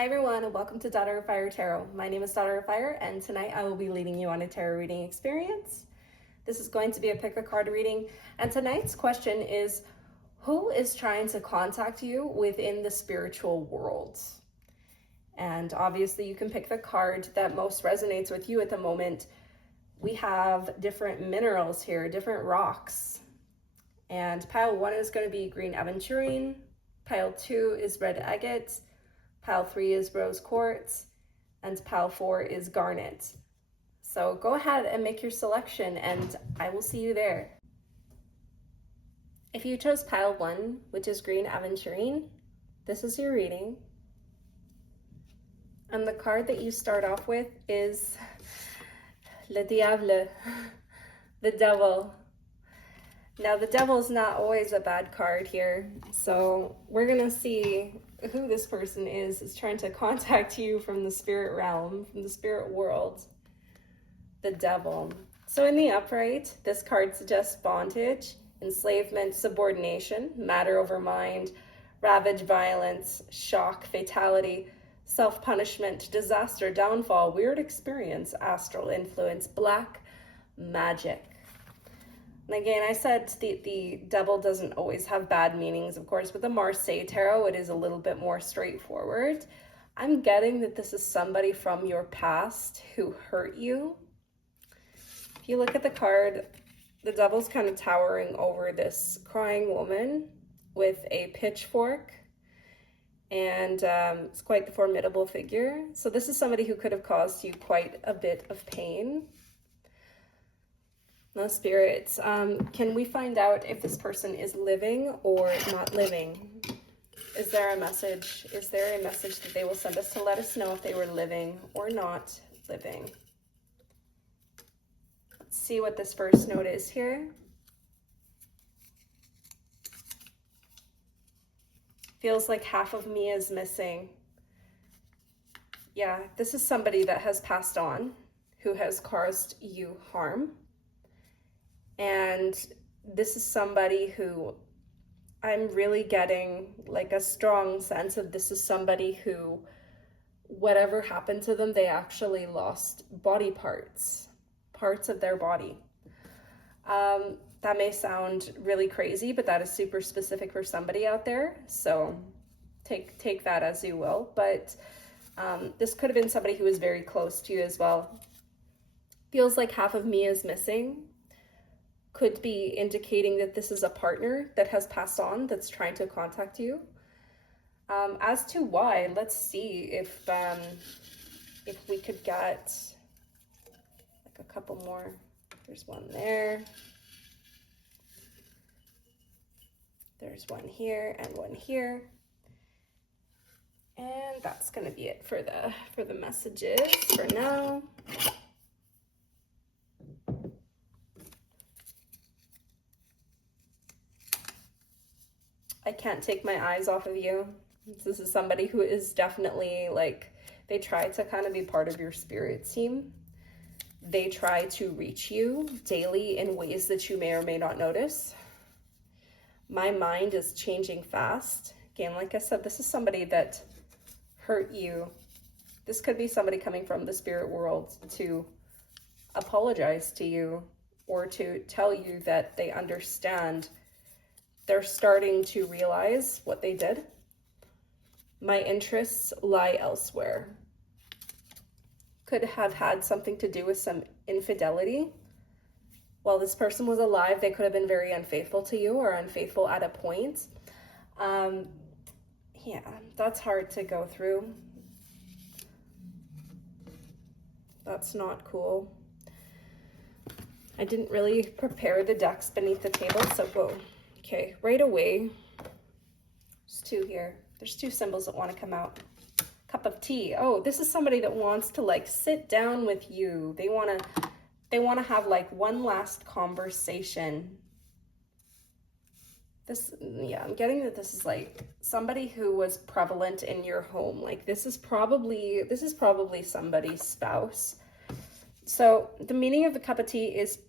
Hi everyone, and welcome to Daughter of Fire Tarot. My name is Daughter of Fire, and tonight I will be leading you on a tarot reading experience. This is going to be a pick a card reading, and tonight's question is, who is trying to contact you within the spiritual world? And obviously you can pick the card that most resonates with you at the moment. We have different minerals here, different rocks. And pile 1 is going to be green aventurine, pile 2 is red agate, pile 3 is rose quartz, and pile 4 is garnet. So go ahead and make your selection, and I will see you there. If you chose pile 1, which is green aventurine, this is your reading. And the card that you start off with is Le Diable, the devil. Now, the devil's not always a bad card here, so we're gonna see who this person is trying to contact you from the spirit realm, from the spirit world. The devil. So in the upright, this card suggests bondage, enslavement, subordination, matter over mind, ravage, violence, shock, fatality, self-punishment, disaster, downfall, weird experience, astral influence, black magic. And again, I said the devil doesn't always have bad meanings, of course. With the Marseille Tarot, it is a little bit more straightforward. I'm getting that this is somebody from your past who hurt you. If you look at the card, the devil's kind of towering over this crying woman with a pitchfork. And it's quite the formidable figure. So this is somebody who could have caused you quite a bit of pain. Now, spirits, can we find out if this person is living or not living? Is there a message? Is there a message that they will send us to let us know if they were living or not living? Let's see what this first note is here. Feels like half of me is missing. Yeah, this is somebody that has passed on, who has caused you harm. And this is somebody who I'm really getting like a strong sense of. This is somebody who, whatever happened to them, they actually lost body parts of their body. That may sound really crazy, but that is super specific for somebody out there. So take that as you will. But this could have been somebody who was very close to you as well. Feels like half of me is missing. Could be indicating that this is a partner that has passed on that's trying to contact you. As to why, let's see if we could get like a couple more. There's one there. There's one here and one here. And that's gonna be it for the messages for now. I can't take my eyes off of you. This is somebody who is definitely like, they try to kind of be part of your spirit team. They try to reach you daily in ways that you may or may not notice. My mind is changing fast. Again, like I said, this is somebody that hurt you. This could be somebody coming from the spirit world to apologize to you or to tell you that they understand. They're starting to realize what they did. My interests lie elsewhere. Could have had something to do with some infidelity. While this person was alive, they could have been very unfaithful to you or unfaithful at a point. Yeah, that's hard to go through. That's not cool. I didn't really prepare the decks beneath the table, so whoa. Okay, right away, there's two here. There's two symbols that want to come out. Cup of tea. Oh, this is somebody that wants to like sit down with you. They want to have like one last conversation. Yeah, I'm getting that this is like somebody who was prevalent in your home. Like this is probably somebody's spouse. So the meaning of the cup of tea is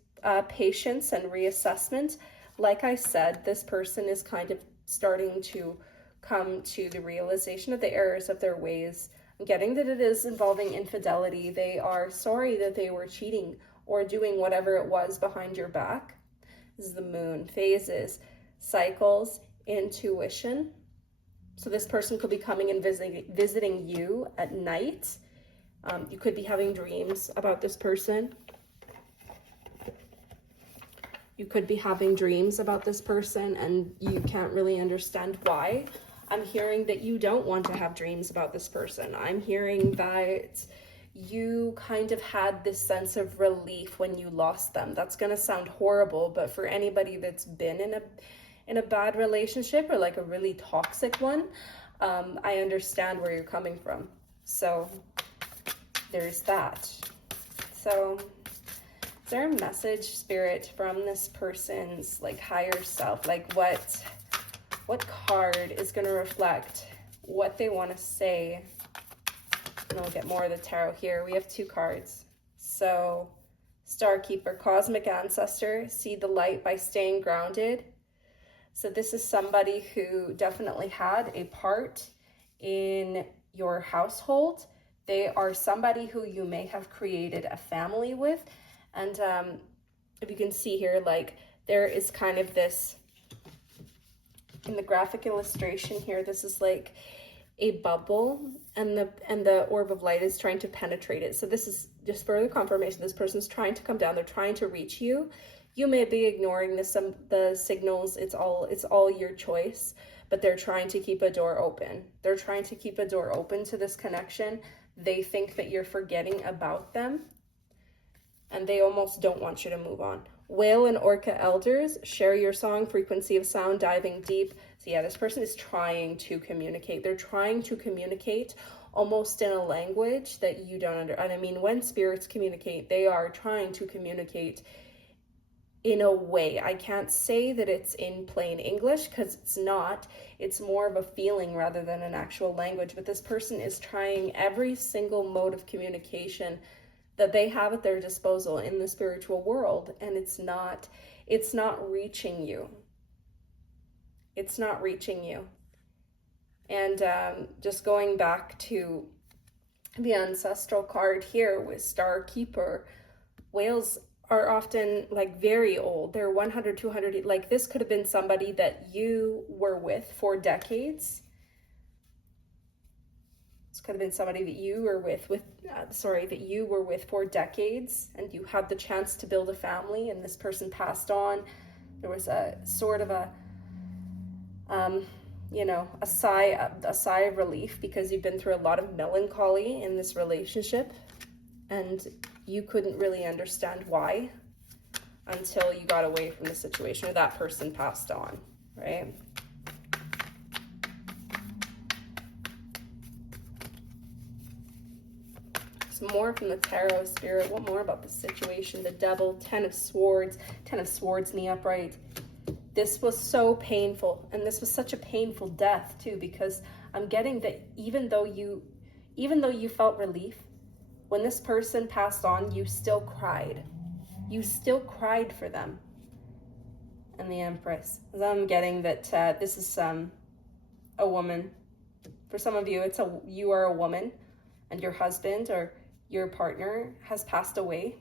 patience and reassessment. Like I said, this person is kind of starting to come to the realization of the errors of their ways. I'm getting that it is involving infidelity. They are sorry that they were cheating or doing whatever it was behind your back. This is the moon. Phases, cycles, intuition. So this person could be coming and visiting you at night. You could be having dreams about this person. You could be having dreams about this person and you can't really understand why. I'm hearing that you don't want to have dreams about this person. I'm hearing that you kind of had this sense of relief when you lost them. That's going to sound horrible, but for anybody that's been in a bad relationship or like a really toxic one, I understand where you're coming from. So there's that. So is there a message, Spirit, from this person's like higher self? Like what card is going to reflect what they want to say? And I'll get more of the tarot here. We have 2 cards. So Star Keeper, Cosmic Ancestor, see the light by staying grounded. So this is somebody who definitely had a part in your household. They are somebody who you may have created a family with. And if you can see here, like there is kind of this, in the graphic illustration here, this is like a bubble and the orb of light is trying to penetrate it. So this is just further confirmation. This person's trying to come down. They're trying to reach you. You may be ignoring the signals. It's all your choice, but they're trying to keep a door open. They're trying to keep a door open to this connection. They think that you're forgetting about them and they almost don't want you to move on. Whale and Orca Elders, share your song, frequency of sound, diving deep. So yeah, this person is trying to communicate. They're trying to communicate almost in a language that you don't understand. And I mean, when spirits communicate, they are trying to communicate in a way. I can't say that it's in plain English because it's not. It's more of a feeling rather than an actual language. But this person is trying every single mode of communication that they have at their disposal in the spiritual world, and it's not reaching you. It's not reaching you. And just going back to the ancestral card here with Star Keeper, whales are often like very old. They're 100, 200, like this could have been somebody that you were with for decades. This could have been somebody that you were that you were with for decades, and you had the chance to build a family, and this person passed on. There was a sort of a sigh of relief because you've been through a lot of melancholy in this relationship, and you couldn't really understand why until you got away from the situation or that person passed on, right? More from the tarot, Spirit. What more about the situation? The Devil, 10 of Swords in the upright. This was so painful, and this was such a painful death too, because I'm getting that even though you felt relief when this person passed on, you still cried. You still cried for them. And the Empress. I'm getting that this is a woman. For some of you, you are a woman, and your husband or your partner has passed away,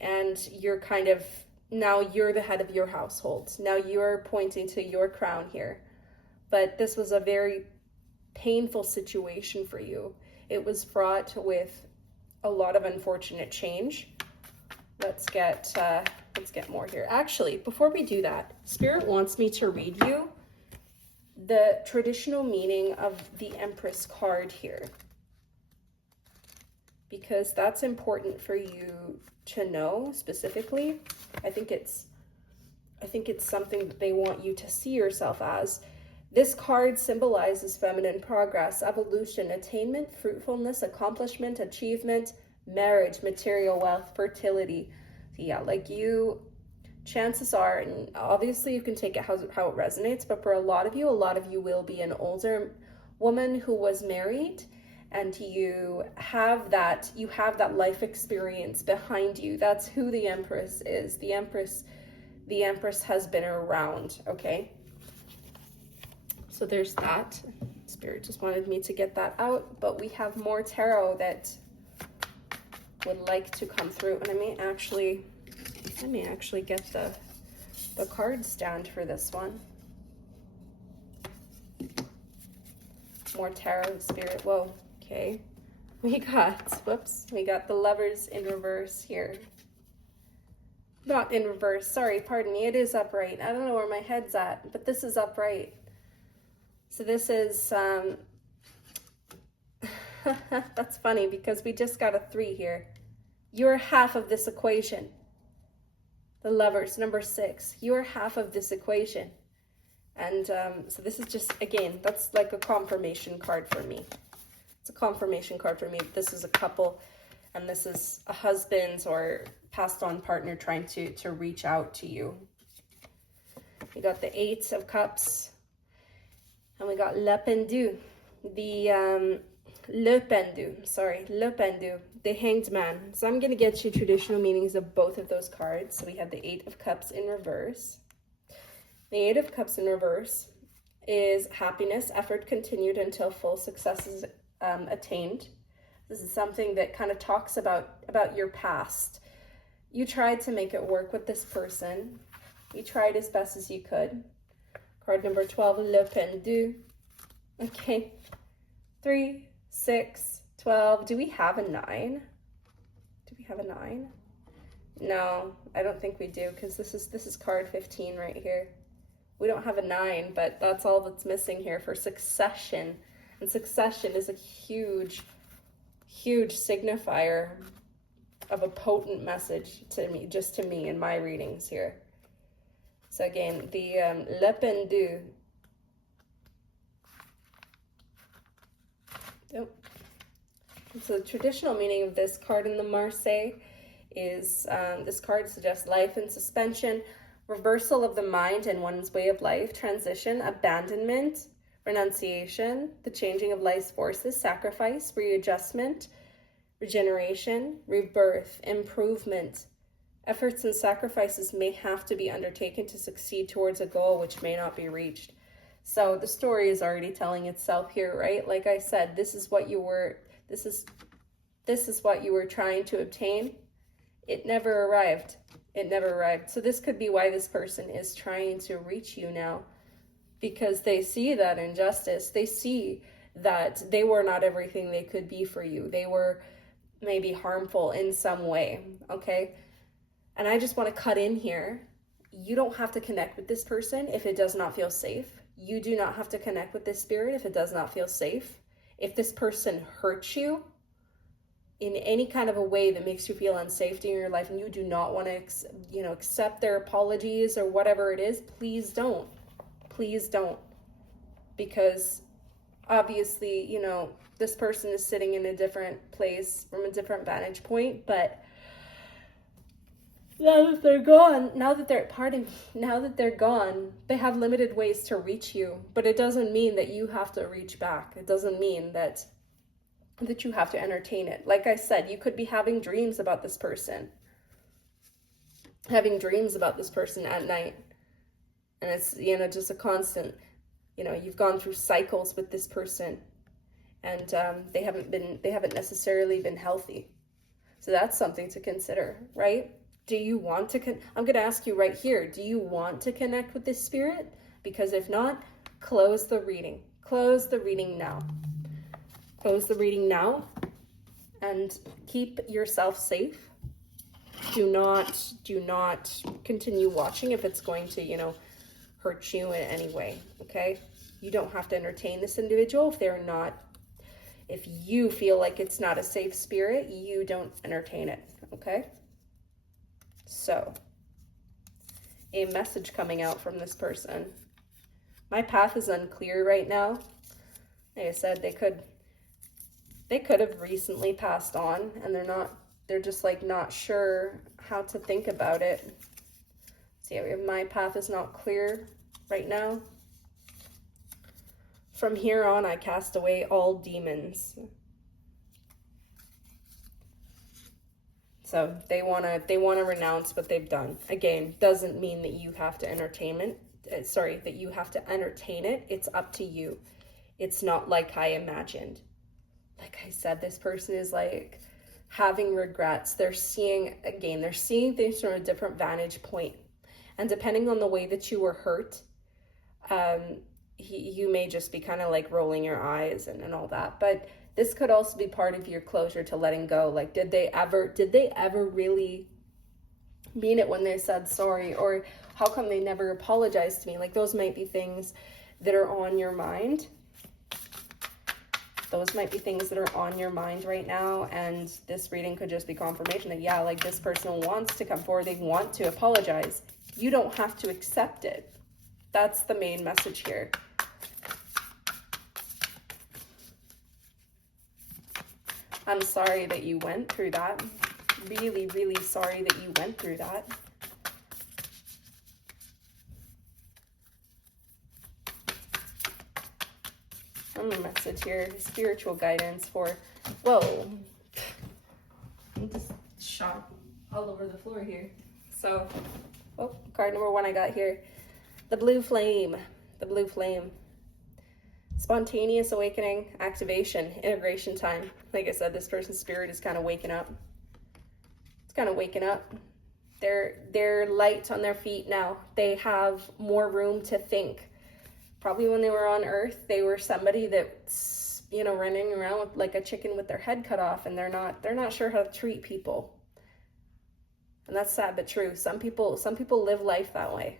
and you're kind of, now you're the head of your household. Now you're pointing to your crown here. But this was a very painful situation for you. It was fraught with a lot of unfortunate change. Let's get more here. Actually, before we do that, Spirit wants me to read you the traditional meaning of the Empress card here, because that's important for you to know specifically. I think it's something that they want you to see yourself as. This card symbolizes feminine progress, evolution, attainment, fruitfulness, accomplishment, achievement, marriage, material wealth, fertility. So yeah, like you, chances are, and obviously you can take it how it resonates, but for a lot of you will be an older woman who was married, and you have that life experience behind you. That's who the Empress is. The Empress has been around, okay? So there's that. Spirit just wanted me to get that out, but we have more tarot that would like to come through, and I may actually get the card stand for this one. More tarot, Spirit. Whoa, okay. We got the Lovers in reverse here. Not in reverse, sorry, pardon me, it is upright. I don't know where my head's at, but this is upright. So this is, that's funny because we just got a 3 here. You're half of this equation. The Lovers, number 6. You're half of this equation. And so this is just, again, that's like a confirmation card for me. It's a confirmation card for me. This is a couple, and this is a husband or passed on partner trying to reach out to you. We got the 8 of Cups, and we got Le Pendu, Le Pendu, the Hanged Man. So I'm going to get you traditional meanings of both of those cards. So we have the 8 of Cups in reverse. The 8 of Cups in reverse is happiness, effort continued until full success is attained. This is something that kind of talks about your past. You tried to make it work with this person. You tried as best as you could. Card number 12, Le Pendu. Okay. 3, 6, 12. Do we have a 9? Do we have a 9? No, I don't think we do, because this is card 15 right here. We don't have a 9, but that's all that's missing here for succession. And succession is a huge, huge signifier of a potent message to me, just to me in my readings here. So again, the Le Pendu. Oh. So the traditional meaning of this card in the Marseille is, this card suggests life in suspension, reversal of the mind and one's way of life, transition, abandonment, renunciation, the changing of life's forces, sacrifice, readjustment, regeneration, rebirth, improvement. Efforts and sacrifices may have to be undertaken to succeed towards a goal which may not be reached. So the story is already telling itself here, right? Like I said, this is what you were trying to obtain. It never arrived. It never arrived. So this could be why this person is trying to reach you now, because they see that injustice. They see that they were not everything they could be for you. They were maybe harmful in some way, okay? And I just want to cut in here. You don't have to connect with this person if it does not feel safe. You do not have to connect with this spirit if it does not feel safe. If this person hurts you in any kind of a way that makes you feel unsafe in your life, and you do not want to, accept their apologies or whatever it is, please don't. Please don't. Because obviously, this person is sitting in a different place from a different vantage point, but now that they're gone, they have limited ways to reach you, but it doesn't mean that you have to reach back. It doesn't mean that you have to entertain it. Like I said, you could be having dreams about this person. Having dreams about this person at night. And it's, just a constant, you've gone through cycles with this person, and they haven't necessarily been healthy. So that's something to consider, right? Do you want to, I'm going to ask you right here, do you want to connect with this spirit? Because if not, close the reading. Close the reading now. Close the reading now and keep yourself safe. Do not continue watching if it's going to, hurt you in any way, okay? You don't have to entertain this individual if you feel like it's not a safe spirit, you don't entertain it, okay? So, a message coming out from this person. My path is unclear right now. Like I said, they could have recently passed on, and they're just like not sure how to think about it. See, my path is not clear right now. From here on, I cast away all demons. So they want to renounce what they've done. Again, doesn't mean that you have to entertain it. It's up to you. it's not like I imagined. Like I said, this person is like having regrets. They're seeing things from a different vantage point. And depending on the way that you were hurt, you may just be kind of like rolling your eyes and all that. But this could also be part of your closure to letting go. Like, did they ever really mean it when they said sorry? Or how come they never apologized to me? Like, those might be things that are on your mind. Those might be things that are on your mind right now, and this reading could just be confirmation that, yeah, like this person wants to come forward, they want to apologize. You don't have to accept it. That's the main message here. I'm sorry that you went through that. Really, really sorry that you went through that. A message here, spiritual guidance for, whoa, I'm just shot all over the floor here. So, oh, card number 1 I got here, the blue flame, spontaneous awakening, activation, integration time. Like I said, this person's spirit is kind of waking up. It's kind of waking up. They're light on their feet now. They have more room to think. Probably when they were on Earth, they were somebody that's, you know, running around with like a chicken with their head cut off, and they're not sure how to treat people. And that's sad but true. Some people live life that way.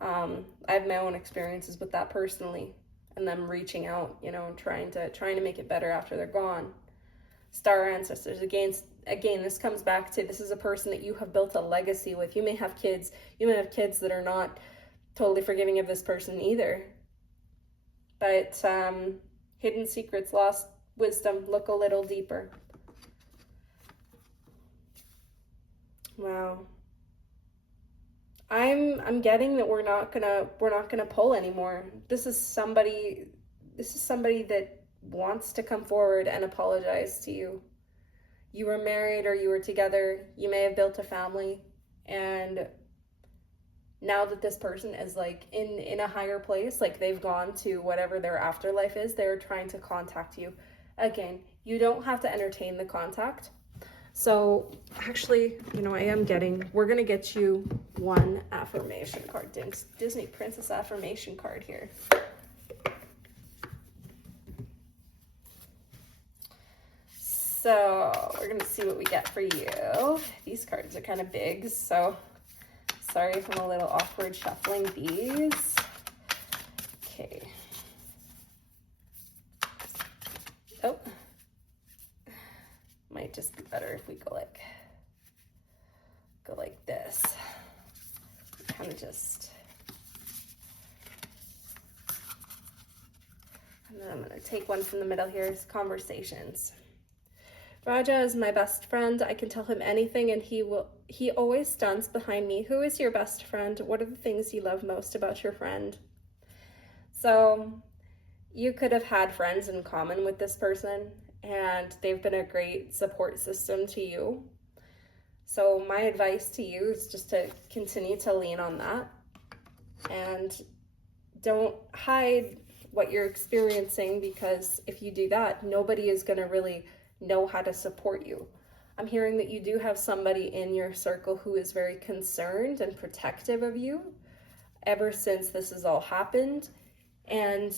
I have my own experiences with that personally, and them reaching out, you know, and trying to make it better after they're gone. Star ancestors, again, this comes back to, this is a person that you have built a legacy with. You may have kids that are not totally forgiving of this person either. But hidden secrets, lost wisdom, look a little deeper. Wow. I'm getting that we're not gonna pull anymore. This is somebody that wants to come forward and apologize to you. You were married or you were together, you may have built a family, and now that this person is like in a higher place, like they've gone to whatever their afterlife is, they're trying to contact you. Again, you don't have to entertain the contact. So actually, you know, we're going to get you one affirmation card, Disney Princess affirmation card here. So we're going to see what we get for you. These cards are kind of big, so sorry if I'm a little awkward shuffling these. Okay. Oh. Might just be better if we go like this. Kind of just. And then I'm going to take one from the middle here. It's conversations. Raja is my best friend. I can tell him anything and he always stands behind me. Who is your best friend? What are the things you love most about your friend? So you could have had friends in common with this person, and they've been a great support system to you. So my advice to you is just to continue to lean on that, and don't hide what you're experiencing, because if you do that, nobody is going to really know how to support you. I'm hearing that you do have somebody in your circle who is very concerned and protective of you ever since this has all happened, and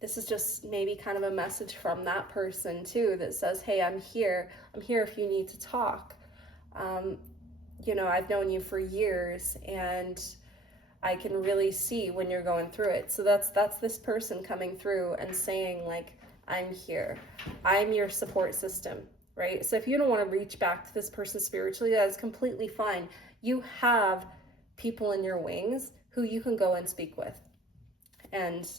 this is just maybe kind of a message from that person too that says, hey, I'm here if you need to talk. You know, I've known you for years and I can really see when you're going through it. So that's this person coming through and saying, like, I'm here. I'm your support system, right? So if you don't want to reach back to this person spiritually, that is completely fine. You have people in your wings who you can go and speak with and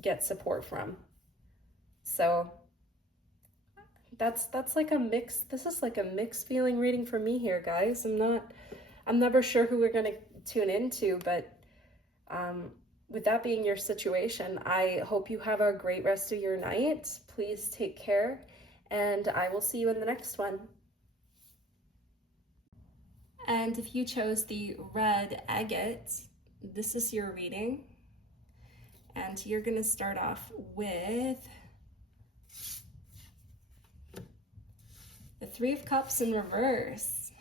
get support from. So that's like a mix. This is like a mixed feeling reading for me here, guys. I'm never sure who we're going to tune into, but with that being your situation, I hope you have a great rest of your night. Please take care, and I will see you in the next one. And if you chose the red agate, this is your reading. And you're going to start off with the Three of Cups in reverse.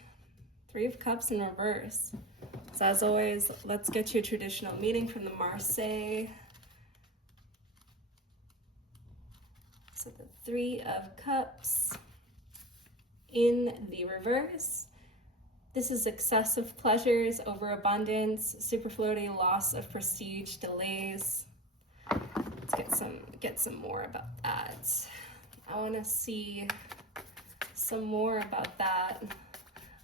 Three of Cups in reverse. So as always, let's get you a traditional meaning from the Marseille. So the Three of Cups in the reverse. This is excessive pleasures, overabundance, superfluity, loss of prestige, delays. Let's get some more about that. I want to see some more about that.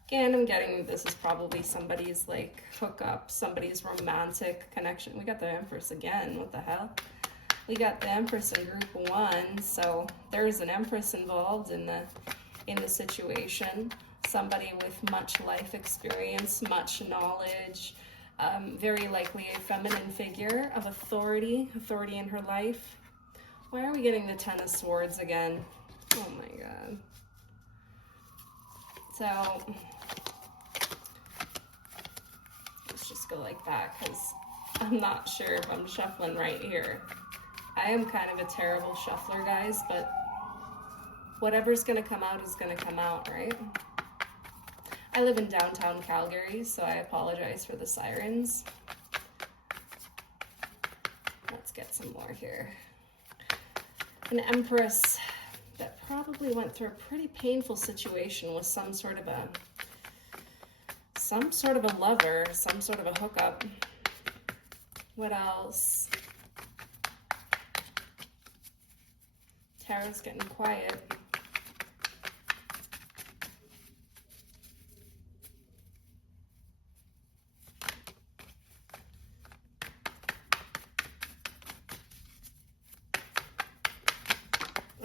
Again, I'm getting this is probably somebody's like hookup, somebody's romantic connection. We got the Empress again. What the hell? We got the Empress in group 1, so there's an Empress involved in the situation. Somebody with much life experience, much knowledge, very likely a feminine figure of authority in her life. Why are we getting the Ten of Swords again? Oh my God. So let's just go like that because I'm not sure if I'm shuffling right here. I am kind of a terrible shuffler, guys, but whatever's gonna come out is gonna come out, right? I live in downtown Calgary, so I apologize for the sirens. Let's get some more here. An Empress that probably went through a pretty painful situation with some sort of a lover, some sort of a hookup. What else? Tarot's getting quiet.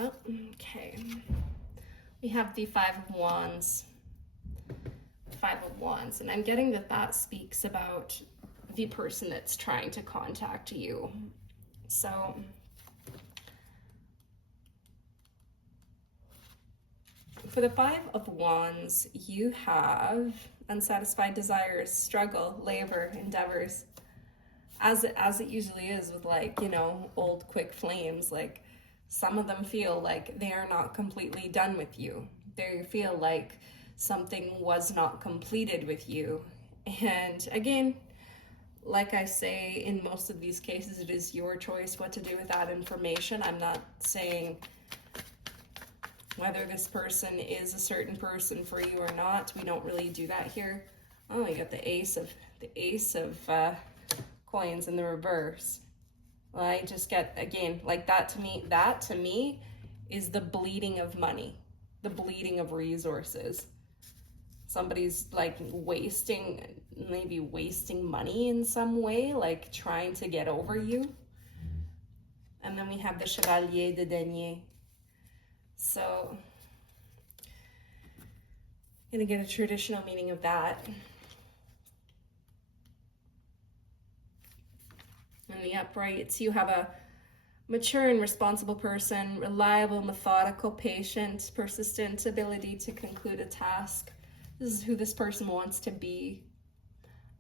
Oh, okay. We have the Five of Wands. Five of Wands, and I'm getting that speaks about the person that's trying to contact you. So for the Five of Wands, you have unsatisfied desires, struggle, labor, endeavors, as it usually is with, like, you know, old quick flames. Like, some of them feel like they are not completely done with you. They feel like something was not completed with you. And again, like I say, in most of these cases, it is your choice what to do with that information. I'm not saying whether this person is a certain person for you or not. We don't really do that here. Oh, you got the Ace of coins in the reverse. Well, I just get, again, like that to me is the bleeding of money, the bleeding of resources. Somebody's like maybe wasting money in some way, like trying to get over you. And then we have the Chevalier de Denier. So I'm gonna get a traditional meaning of that. In the uprights, you have a mature and responsible person, reliable, methodical, patient, persistent, ability to conclude a task. This is who this person wants to be.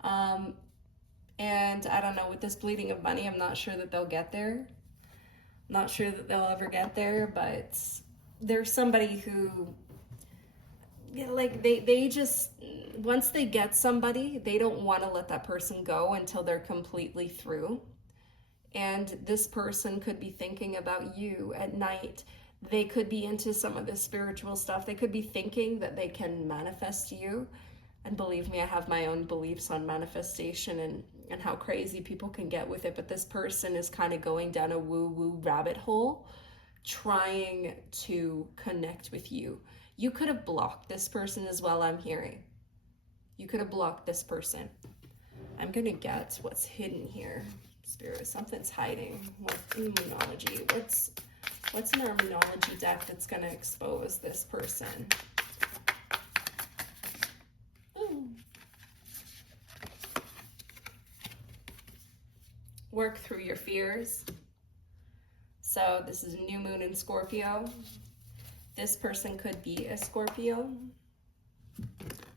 And I don't know, with this bleeding of money, I'm not sure that they'll get there. I'm not sure that they'll ever get there, but there's somebody who, like, they just, once they get somebody, they don't want to let that person go until they're completely through. And this person could be thinking about you at night. They could be into some of this spiritual stuff. They could be thinking that they can manifest you. And believe me, I have my own beliefs on manifestation and how crazy people can get with it. But this person is kind of going down a woo-woo rabbit hole, trying to connect with you. You could have blocked this person as well, I'm hearing. You could have blocked this person. I'm going to get what's hidden here. Spirit, something's hiding. What immunology? What's an immunology deck that's going to expose this person? Ooh. Work through your fears. So this is a new moon in Scorpio. This person could be a Scorpio.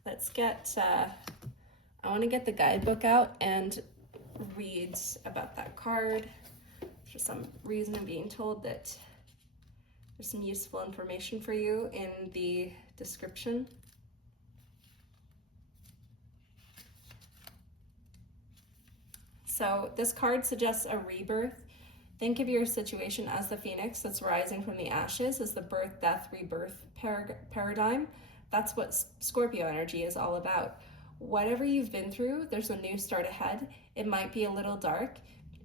Let's get, I want to get the guidebook out and read about that card. For some reason, I'm being told that there's some useful information for you in the description. So this card suggests a rebirth. Think of your situation as the phoenix that's rising from the ashes, as the birth, death, rebirth paradigm. That's what Scorpio energy is all about. Whatever you've been through, there's a new start ahead. It might be a little dark.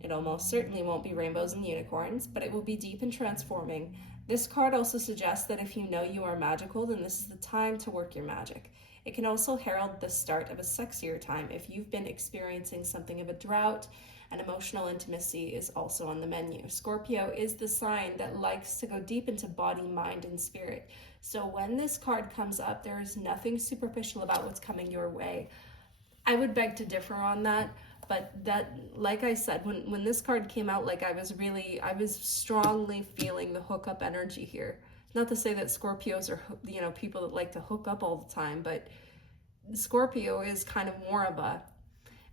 It almost certainly won't be rainbows and unicorns, but it will be deep and transforming. This card also suggests that if you know you are magical, then this is the time to work your magic. It can also herald the start of a sexier time if you've been experiencing something of a drought, and emotional intimacy is also on the menu. Scorpio is the sign that likes to go deep into body, mind, and spirit. So when this card comes up, there is nothing superficial about what's coming your way. I would beg to differ on that, but that, like I said, when this card came out, like I was strongly feeling the hookup energy here. Not to say that Scorpios are, you know, people that like to hook up all the time, but Scorpio is kind of more of a,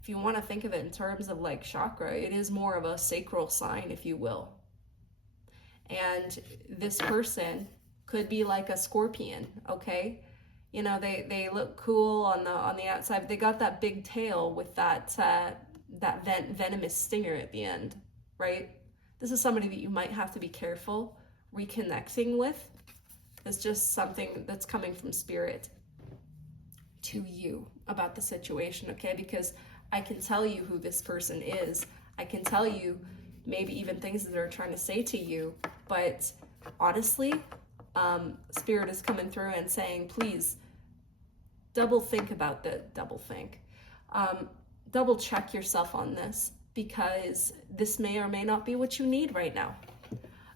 if you want to think of it in terms of like chakra, it is more of a sacral sign, if you will. And this person could be like a scorpion, okay? You know, they look cool on the outside. They got that big tail with that venomous stinger at the end, right? This is somebody that you might have to be careful reconnecting with. It's just something that's coming from spirit to you about the situation, okay? Because I can tell you who this person is. I can tell you maybe even things that they're trying to say to you, but honestly, spirit is coming through and saying, please double check yourself on this, because this may or may not be what you need right now.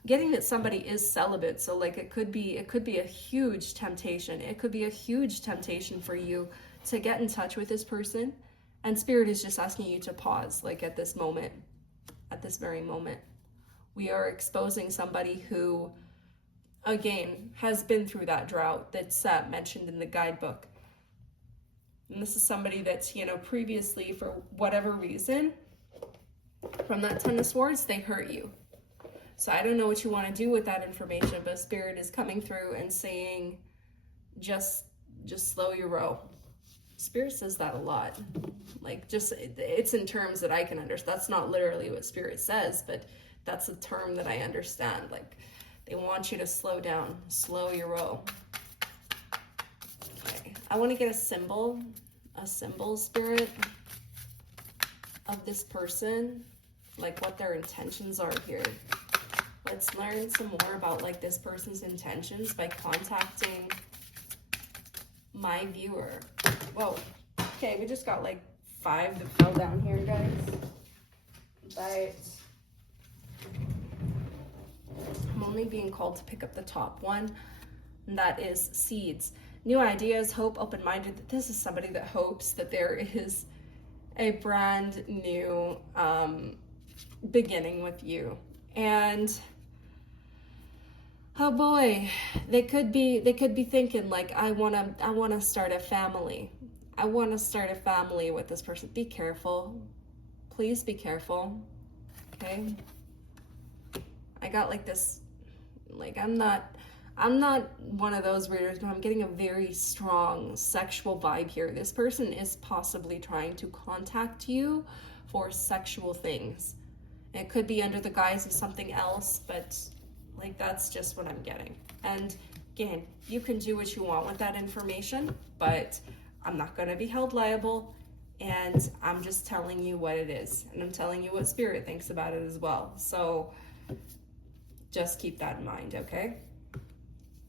Getting that somebody is celibate, so like it could be a huge temptation. It could be a huge temptation for you to get in touch with this person, and spirit is just asking you to pause, like at this moment, at this very moment. We are exposing somebody who, again, has been through that drought that's mentioned in the guidebook. And this is somebody that's, you know, previously, for whatever reason, from that Ten of Swords, they hurt you. So I don't know what you want to do with that information, but spirit is coming through and saying, just slow your roll. Spirit says that a lot. Like, it's in terms that I can understand. That's not literally what spirit says, but that's a term that I understand. Like, they want you to slow down, slow your roll. Okay, I want to get a symbol, spirit, of this person, like what their intentions are here. Let's learn some more about like this person's intentions by contacting my viewer. Whoa. Okay, we just got like 5 that fell down here, guys. But I'm only being called to pick up the top one, and that is seeds. New ideas, hope, open-minded. This is somebody that hopes that there is a brand new beginning with you. And oh boy, they could be thinking like, I wanna start a family. I wanna start a family with this person. Be careful. Please be careful. Okay? I got like this, like I'm not one of those readers, but I'm getting a very strong sexual vibe here. This person is possibly trying to contact you for sexual things. It could be under the guise of something else, but like that's just what I'm getting. And again, you can do what you want with that information, but I'm not going to be held liable, and I'm just telling you what it is, and I'm telling you what spirit thinks about it as well. So just keep that in mind, okay?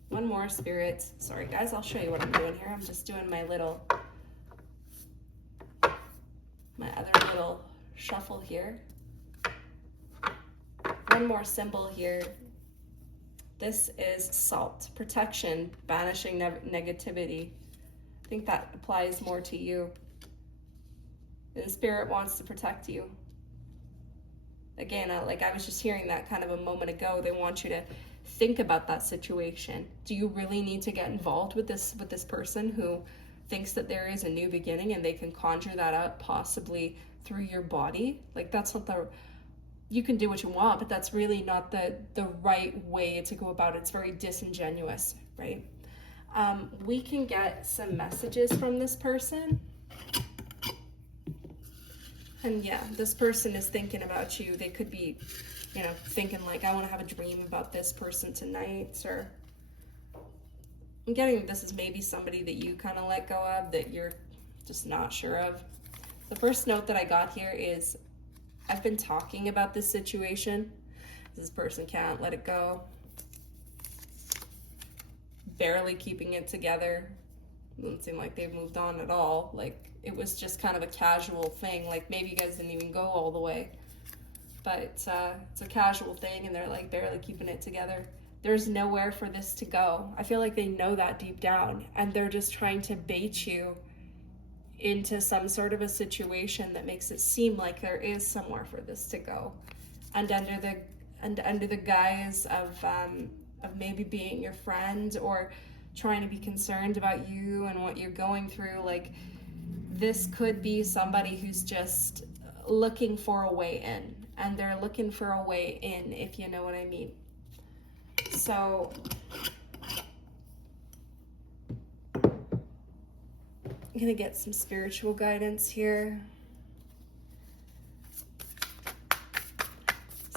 One more, spirit. Sorry guys, I'll show you what I'm doing here. I'm just doing my other little shuffle here. One more symbol here. This is salt, protection, banishing negativity. I think that applies more to you. And spirit wants to protect you. Again, I was just hearing that kind of a moment ago. They want you to think about that situation. Do you really need to get involved with this person who thinks that there is a new beginning, and they can conjure that up possibly through your body? Like, that's not you can do what you want, but that's really not the right way to go about it. It's very disingenuous, right? We can get some messages from this person. And yeah, this person is thinking about you. They could be, you know, thinking like, I want to have a dream about this person tonight, or I'm getting this is maybe somebody that you kind of let go of that you're just not sure of. The first note that I got here is, I've been talking about this situation. This person can't let it go. Barely keeping it together. Doesn't seem like they've moved on at all. Like, it was just kind of a casual thing. Like, maybe you guys didn't even go all the way. But it's a casual thing, and they're like barely keeping it together. There's nowhere for this to go. I feel like they know that deep down, and they're just trying to bait you into some sort of a situation that makes it seem like there is somewhere for this to go, and under the guise of maybe being your friend or trying to be concerned about you and what you're going through. Like, this could be somebody who's just looking for a way in, and they're looking for a way in, if you know what I mean. So I'm gonna get some spiritual guidance here.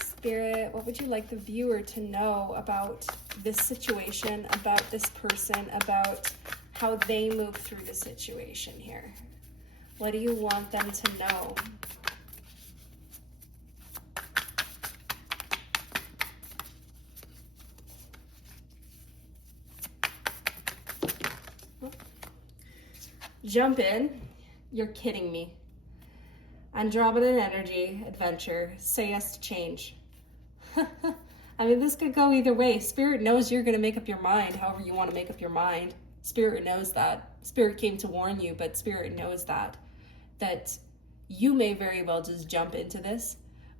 Spirit, what would you like the viewer to know about this situation, about this person, about how they move through the situation here? What do you want them to know? Jump in. You're kidding me. Andromedan energy, adventure, say yes to change. I mean, this could go either way. Spirit knows you're going to make up your mind however you want to make up your mind. Spirit knows that. Spirit came to warn you, but Spirit knows that you may very well just jump into this.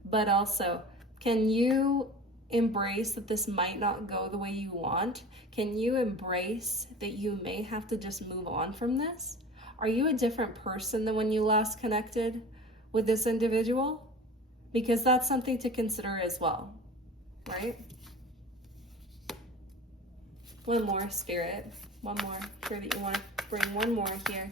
But also, can you embrace that this might not go the way you want? Can you embrace that you may have to just move on from this? Are you a different person than when you last connected with this individual? Because that's something to consider as well, right? One more, Spirit. One more. Sure that you want to bring one more here.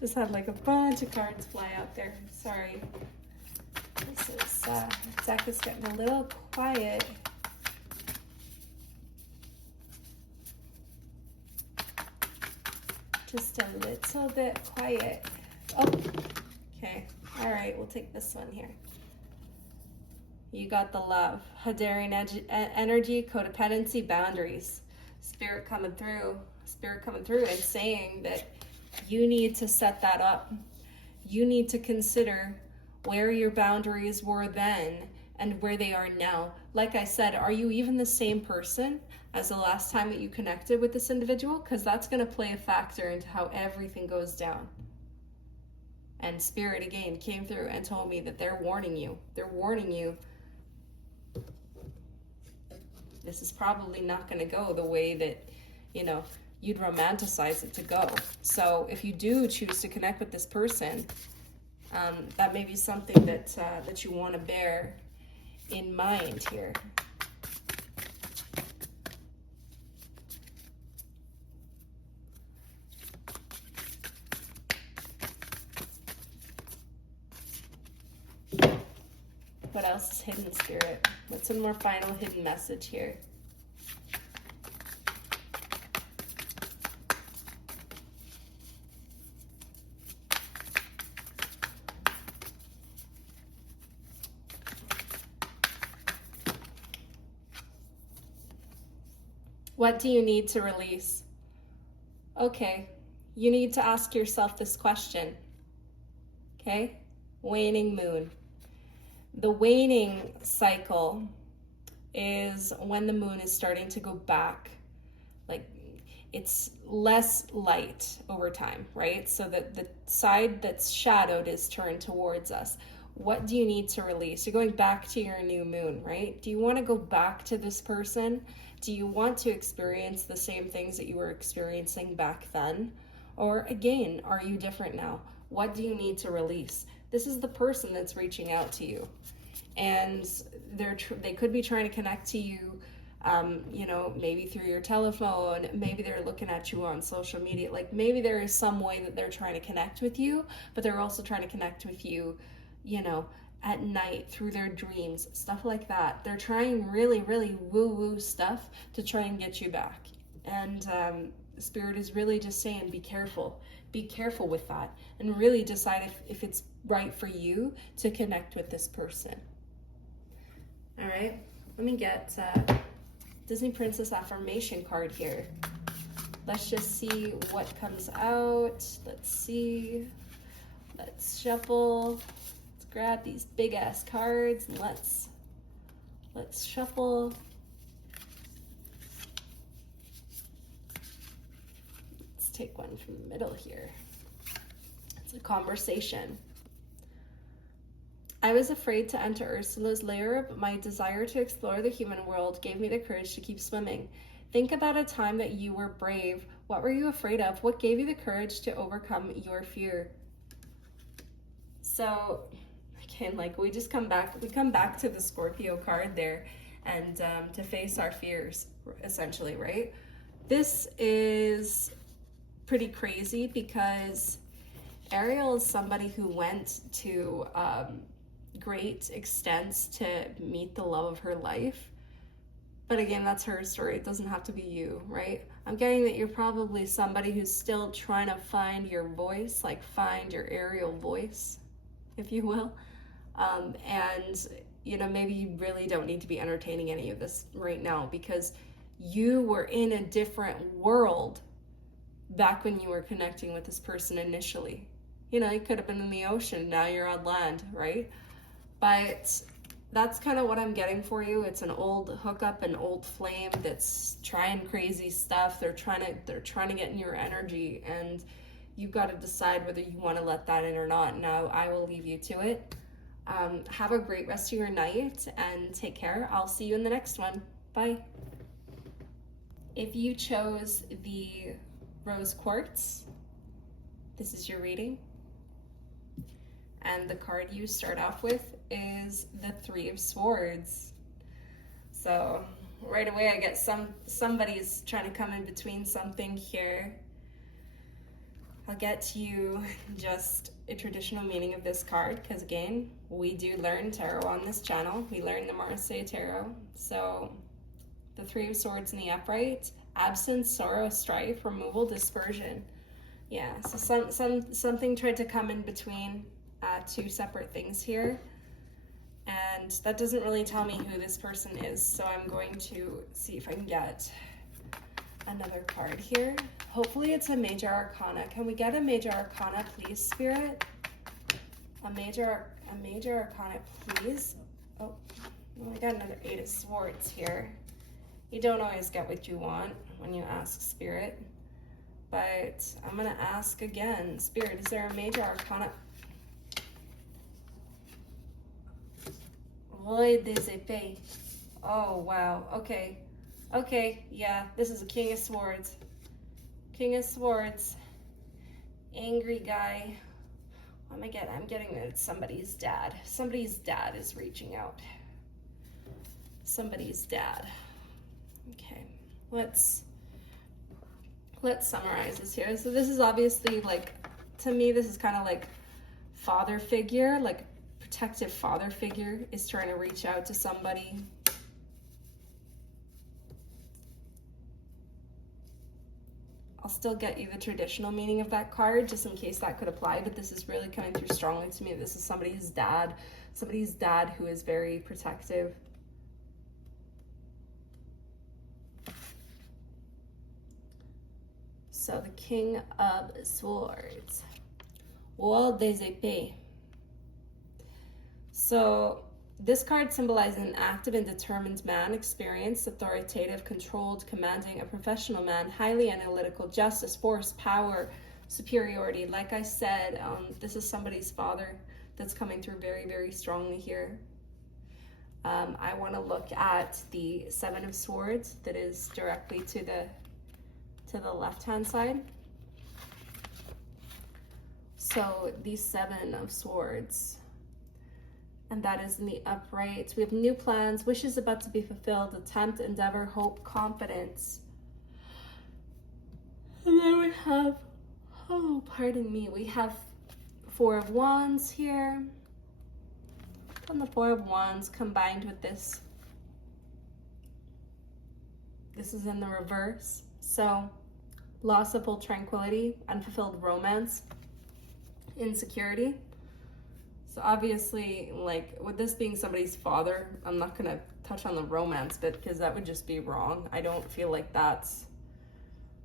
Just had like a bunch of cards fly out there. Sorry. This is, deck is getting a little quiet. Just a little bit quiet. Oh, okay. All right, we'll take this one here. You got the love. Hadarian energy, codependency, boundaries. Spirit coming through. Spirit coming through and saying that you need to set that up. You need to consider where your boundaries were then and where they are now. Like I said, are you even the same person as the last time that you connected with this individual? Because that's going to play a factor into how everything goes down. And Spirit again came through and told me that they're warning you. They're warning you. This is probably not going to go the way that, you know, you'd romanticize it to go. So if you do choose to connect with this person, that may be something that you want to bear in mind here. What else is hidden, Spirit? What's one more final hidden message here? What do you need to release? Okay, you need to ask yourself this question. Okay, waning moon. The waning cycle is when the moon is starting to go back. Like, it's less light over time, right? So that the side that's shadowed is turned towards us. What do you need to release? You're going back to your new moon, right? Do you want to go back to this person? Do you want to experience the same things that you were experiencing back then? Or again, are you different now? What do you need to release? This is the person that's reaching out to you. And they could be trying to connect to you, you know, maybe through your telephone, maybe they're looking at you on social media. Like maybe there is some way that they're trying to connect with you, but they're also trying to connect with you, you know, at night through their dreams, stuff like that. They're trying really, really woo-woo stuff to try and get you back. And Spirit is really just saying, be careful with that, and really decide if it's right for you to connect with this person. All right, let me get Disney Princess Affirmation card here. Let's just see what comes out. Let's see. Let's shuffle. Let's grab these big ass cards and let's shuffle. Let's take one from the middle here. It's a conversation. I was afraid to enter Ursula's lair, but my desire to explore the human world gave me the courage to keep swimming. Think about a time that you were brave. What were you afraid of? What gave you the courage to overcome your fear? So, again, like we come back to the Scorpio card there, and to face our fears, essentially, right? This is pretty crazy because Ariel is somebody who went to great extents to meet the love of her life. But again, that's her story. It doesn't have to be you, right? I'm getting that you're probably somebody who's still trying to find your voice, like find your Ariel voice, if you will. And, you know, maybe you really don't need to be entertaining any of this right now because you were in a different world back when you were connecting with this person initially. You know, you could have been in the ocean, now you're on land, right? But that's kind of what I'm getting for you. It's an old hookup, an old flame that's trying crazy stuff. They're trying to get in your energy, and you've got to decide whether you want to let that in or not. Now, I will leave you to it. Have a great rest of your night and take care. I'll see you in the next one. Bye. If you chose the rose quartz, this is your reading. And the card you start off with is the Three of Swords. So right away I get somebody's trying to come in between something here. I'll get to you just a traditional meaning of this card, because again, we do learn tarot on this channel. We learn the Marseille Tarot. So the Three of Swords in the upright, absence, sorrow, strife, removal, dispersion. Yeah, so something tried to come in between two separate things here, and that doesn't really tell me who this person is, so I'm going to see if I can get another card here. Hopefully it's a major arcana. Can we get a major arcana, please, Spirit? A major arcana, please. Oh, we got another Eight of Swords here. You don't always get what you want when you ask Spirit, but I'm gonna ask again. Spirit, is there a major arcana? Void des épées. Oh, wow. Okay. Okay, yeah, this is a King of Swords. King of Swords. Angry guy. What am I getting? I'm getting that it's somebody's dad. Somebody's dad is reaching out. Somebody's dad. Okay, let's summarize this here. So this is obviously, like, to me, this is kind of like father figure, like protective father figure is trying to reach out to somebody. I'll still get you the traditional meaning of that card just in case that could apply, but this is really coming through strongly to me. This is somebody's dad who is very protective. So the King of Swords. Wall des épées. So This card symbolizes an active and determined man, experienced, authoritative, controlled, commanding, a professional man, highly analytical, justice, force, power, superiority. Like I said, this is somebody's father that's coming through very, very strongly here. I want to look at the Seven of Swords that is directly to the left-hand side. So the Seven of Swords, and that is in the upright. We have new plans, wishes about to be fulfilled, attempt, endeavor, hope, confidence. And then we have, oh, pardon me, we have Four of Wands here. And the Four of Wands combined with this. This is in the reverse. So, loss of full tranquility, unfulfilled romance, insecurity. So obviously, like, with this being somebody's father, I'm not going to touch on the romance bit because that would just be wrong. I don't feel like that's,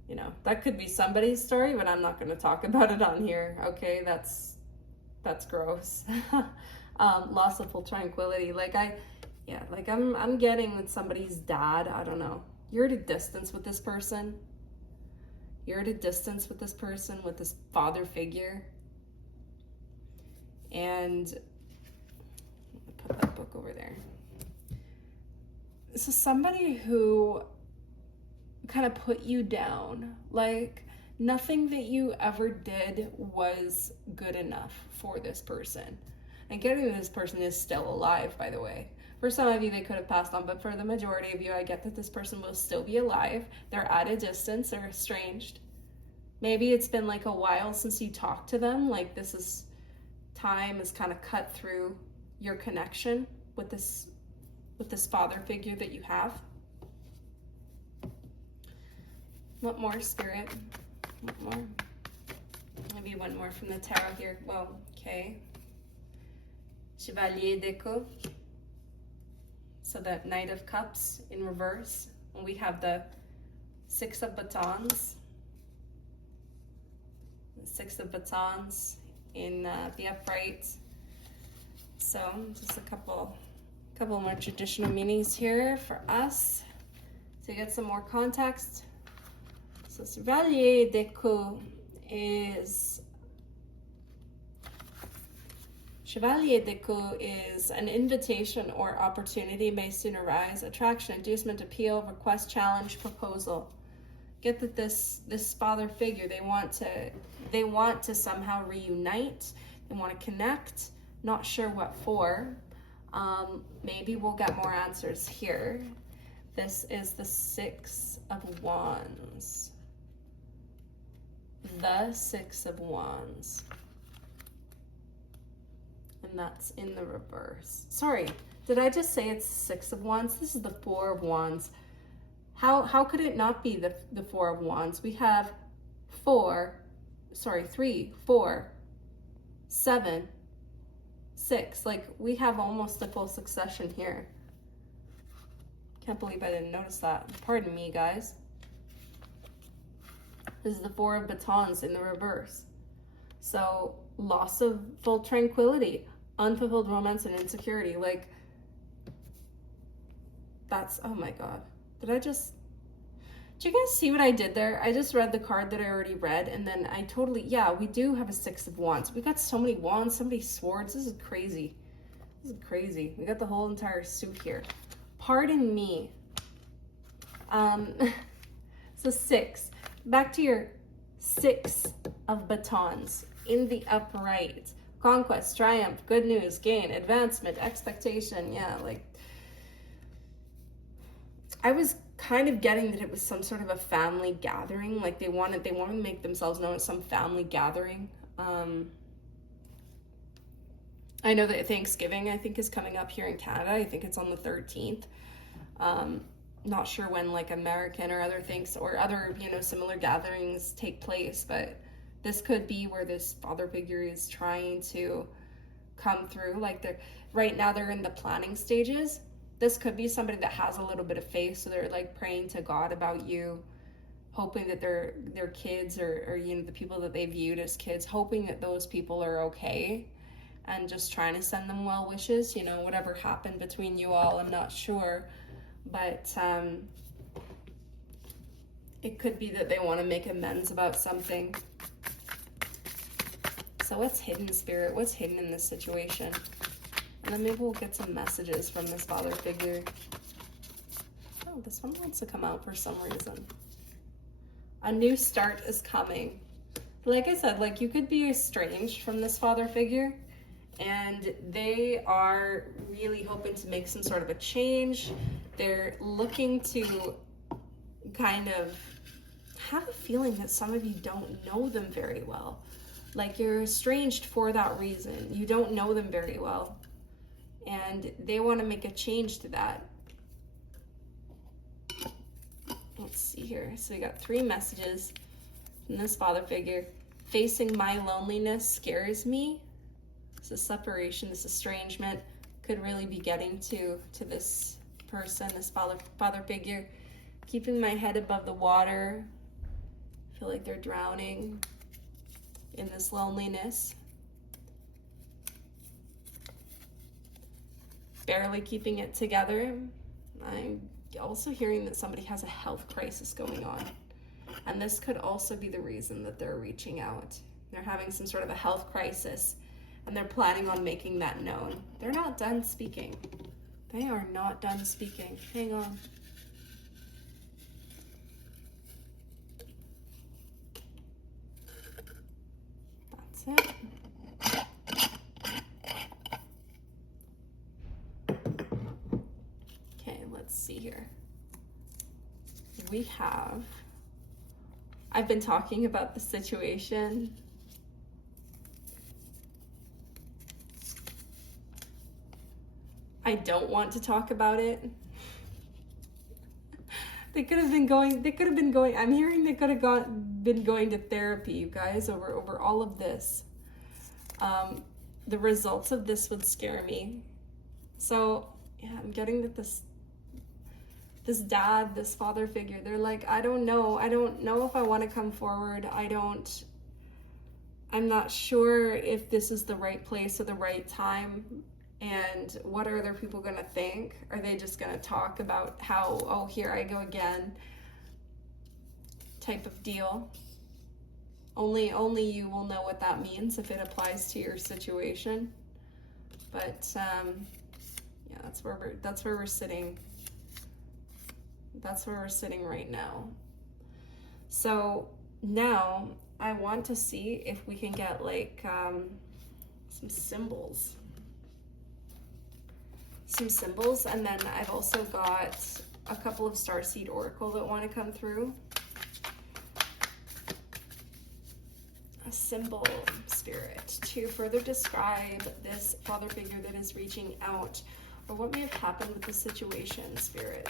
you know, that could be somebody's story, but I'm not going to talk about it on here, okay? That's gross. Loss of full tranquility. I'm getting with somebody's dad, I don't know. You're at a distance with this person. You're at a distance with this person, with this father figure. And put that book over there. So somebody who kind of put you down, like nothing that you ever did was good enough for this person. And getting this person is still alive, by the way. For some of you, they could have passed on, but for the majority of you, I get that this person will still be alive. They're at a distance, they're estranged. Maybe it's been like a while since you talked to them, like time is kind of cut through your connection with this father figure that you have. What more, Spirit? What more? Maybe one more from the tarot here. Well, okay. Chevalier d'Écho. So the Knight of Cups in reverse. And we have the Six of Batons. The Six of Batons in the upright. So just a couple more traditional meanings here for us to get some more context. So Chevalier d'Écho is an invitation or opportunity may soon arise, attraction, inducement, appeal, request, challenge, proposal. Get that this father figure, they want to somehow reunite, they want to connect, not sure what for. Maybe we'll get more answers here. This is the Six of Wands. The Six of Wands. And that's in the reverse. Sorry, did I just say it's Six of Wands? This is the Four of Wands. How could it not be the Four of Wands? We have 3, 4, 7, 6. Like, we have almost a full succession here. Can't believe I didn't notice that. Pardon me, guys. This is the Four of Batons in the reverse. So, loss of full tranquility, unfulfilled romance, and insecurity. Like, that's, oh my God. Did you guys see what I did there? I just read the card that I already read, and then we do have a Six of Wands. We got so many wands, so many swords. This is crazy. We got the whole entire suit here. Pardon me. So 6. Back to your Six of Batons in the upright. Conquest, triumph, good news, gain, advancement, expectation. Yeah, like, I was kind of getting that it was some sort of a family gathering. Like, they wanted to make themselves known as some family gathering. I know that Thanksgiving, I think, is coming up here in Canada. I think it's on the 13th. Not sure when, like, American or other things or other, similar gatherings take place, but this could be where this father figure is trying to come through. Like, right now they're in the planning stages. This could be somebody that has a little bit of faith, so they're like praying to God about you, hoping that their kids or the people that they viewed as kids, hoping that those people are okay. and just trying to send them well wishes. You know, whatever happened between you all, I'm not sure, but it could be that they want to make amends about something. So what's hidden, Spirit? What's hidden in this situation? And then maybe we'll get some messages from this father figure. Oh, this one wants to come out for some reason. A new start is coming. Like I said, like, you could be estranged from this father figure, and they are really hoping to make some sort of a change. They're looking to kind of have a feeling that some of you don't know them very well. Like, you're estranged for that reason. You don't know them very well, and they want to make a change to that. Let's see here. So we got 3 messages from this father figure. Facing my loneliness scares me. This separation, this estrangement could really be getting to this person, this father figure. Keeping my head above the water. I feel like they're drowning in this loneliness. Barely keeping it together. I'm also hearing that somebody has a health crisis going on. And this could also be the reason that they're reaching out. They're having some sort of a health crisis, and they're planning on making that known. They're not done speaking. They are not done speaking. Hang on. That's it. Okay, let's see here. We have, I've been talking about the situation. I don't want to talk about it. They could have been going, I'm hearing they could have been going to therapy, you guys, over all of this. The results of this would scare me. So, yeah, I'm getting that this dad, this father figure, they're like, I don't know if I want to come forward. I'm not sure if this is the right place or the right time. And what are other people going to think? Are they just going to talk about how, oh, here I go again, type of deal? Only you will know what that means if it applies to your situation. But yeah, that's where we're sitting. That's where we're sitting right now. So now I want to see if we can get like some symbols. And then I've also got a couple of Starseed Oracle that want to come through. A symbol, Spirit, to further describe this father figure that is reaching out, or what may have happened with the situation, Spirit.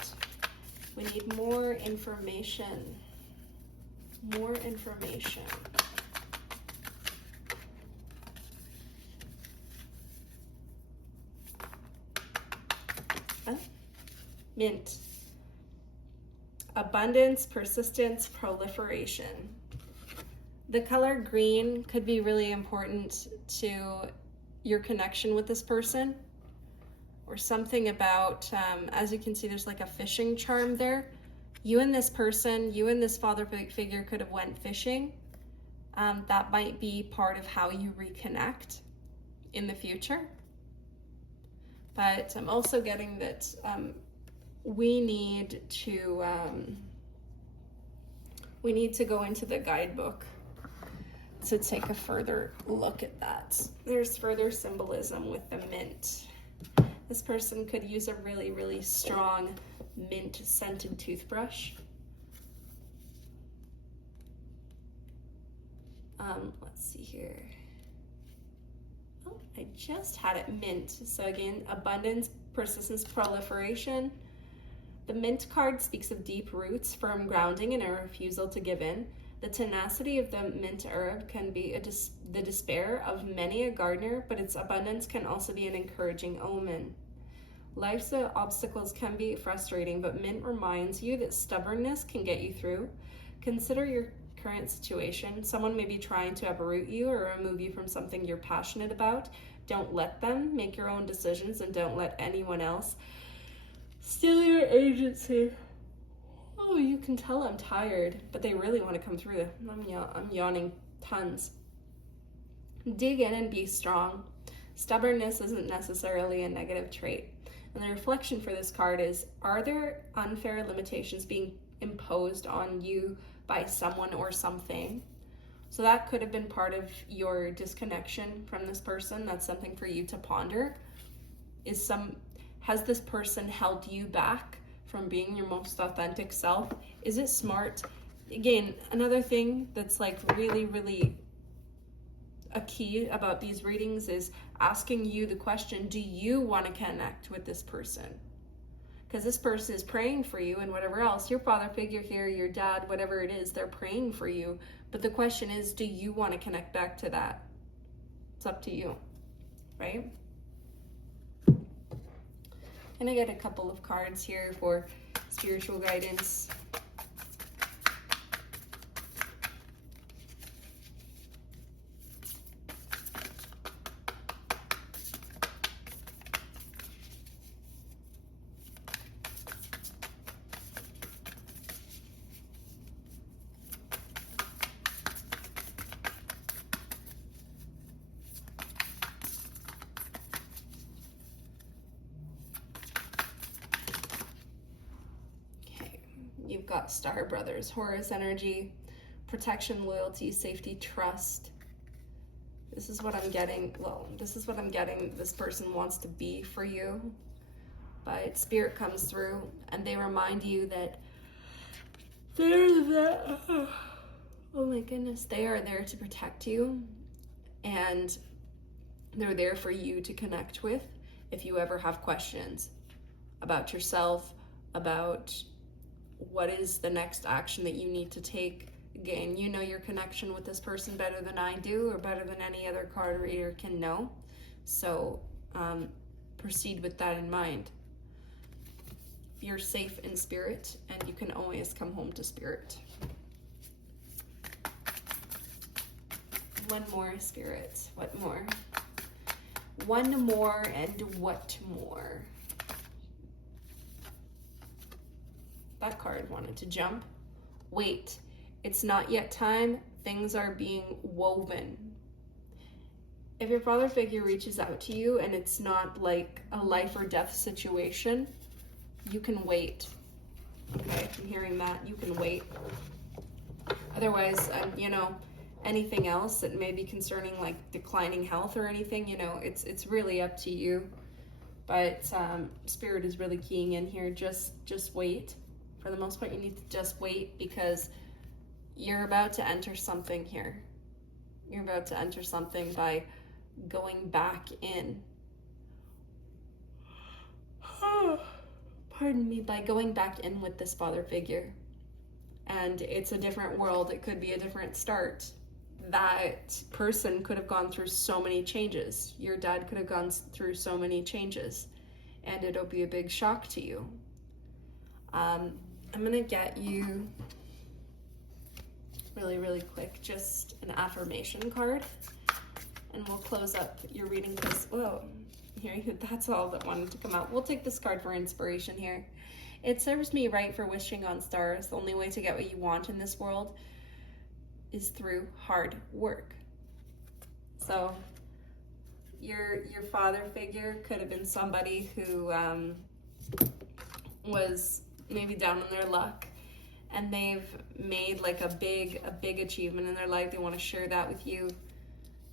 We need more information. More information. Mint. Abundance, persistence, proliferation. The color green could be really important to your connection with this person, or something about, as you can see, there's like a fishing charm there. You and this person, you and this father figure could have went fishing. That might be part of how you reconnect in the future. But I'm also getting that we need to go into the guidebook to take a further look at that. There's further symbolism with the mint. This person could use a really, really strong mint scented toothbrush. Let's see here. Oh, I just had it mint. So again, abundance, persistence, proliferation. The mint card speaks of deep roots, firm grounding, and a refusal to give in. The tenacity of the mint herb can be the despair of many a gardener, but its abundance can also be an encouraging omen. Life's obstacles can be frustrating, but mint reminds you that stubbornness can get you through. Consider your current situation. Someone may be trying to uproot you or remove you from something you're passionate about, Don't let them. Make your own decisions and don't let anyone else steal your agency. Oh, you can tell I'm tired, but they really want to come through. I'm yawning tons. Dig in and be strong. Stubbornness isn't necessarily a negative trait. And the reflection for this card is, are there unfair limitations being imposed on you by someone or something? So that could have been part of your disconnection from this person. That's something for you to ponder. Has this person held you back from being your most authentic self? Is it smart? Again, another thing that's like really, really a key about these readings is asking you the question, do you want to connect with this person? Because this person is praying for you and whatever else, your father figure here, your dad, whatever it is, they're praying for you. But the question is, do you want to connect back to that? It's up to you, right? And I get a couple of cards here for spiritual guidance. You've got Star Brothers, Horus energy, protection, loyalty, safety, trust. This is what I'm getting. Well, this is what I'm getting. This person wants to be for you. But Spirit comes through and they remind you that they're there. Oh my goodness. They are there to protect you. And they're there for you to connect with if you ever have questions about yourself, about what is the next action that you need to take. Again, you know your connection with this person better than I do, or better than any other card reader can know. So proceed with that in mind. You're safe in Spirit, and you can always come home to Spirit. One more, Spirit. What more? One more, and what more? That card wanted to jump. Wait, it's not yet time. Things are being woven. If your father figure reaches out to you and it's not like a life or death situation, you can wait. Okay, I'm hearing that. You can wait. Otherwise, anything else that may be concerning like declining health or anything, it's really up to you. But Spirit is really keying in here. Just wait. For the most part, you need to just wait, because you're about to enter something here. You're about to enter something by going back in. Pardon me, by going back in with this father figure. And it's a different world. It could be a different start. That person could have gone through so many changes. Your dad could have gone through so many changes. And it'll be a big shock to you. I'm gonna get you really, really quick, just an affirmation card, and we'll close up your reading. This, whoa, here, that's all that wanted to come out. We'll take this card for inspiration here. It serves me right for wishing on stars. The only way to get what you want in this world is through hard work. So your father figure could have been somebody who was maybe down on their luck, and they've made like a big achievement in their life. They want to share that with you.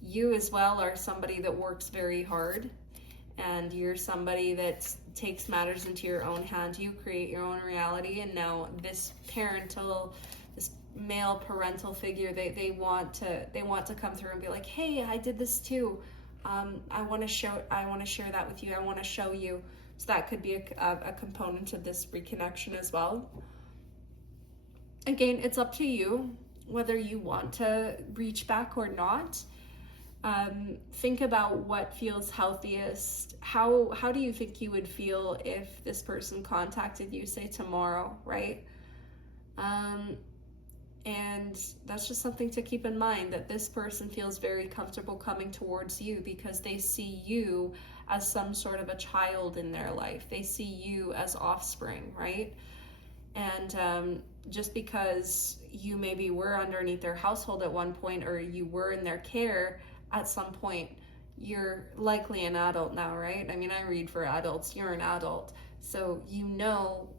You as well are somebody that works very hard, and you're somebody that takes matters into your own hand. You create your own reality, and now this male parental figure, they want to come through and be like, hey, I did this too. I want to share that with you. I want to show you. So that could be a component of this reconnection as well. Again, it's up to you whether you want to reach back or not. Think about what feels healthiest. How do you think you would feel if this person contacted you, say tomorrow, right? And that's just something to keep in mind, that this person feels very comfortable coming towards you because they see you as some sort of a child in their life. They see you as offspring, right? And just because you maybe were underneath their household at one point, or you were in their care at some point, you're likely an adult now, right? I mean, I read for adults, you're an adult. So you know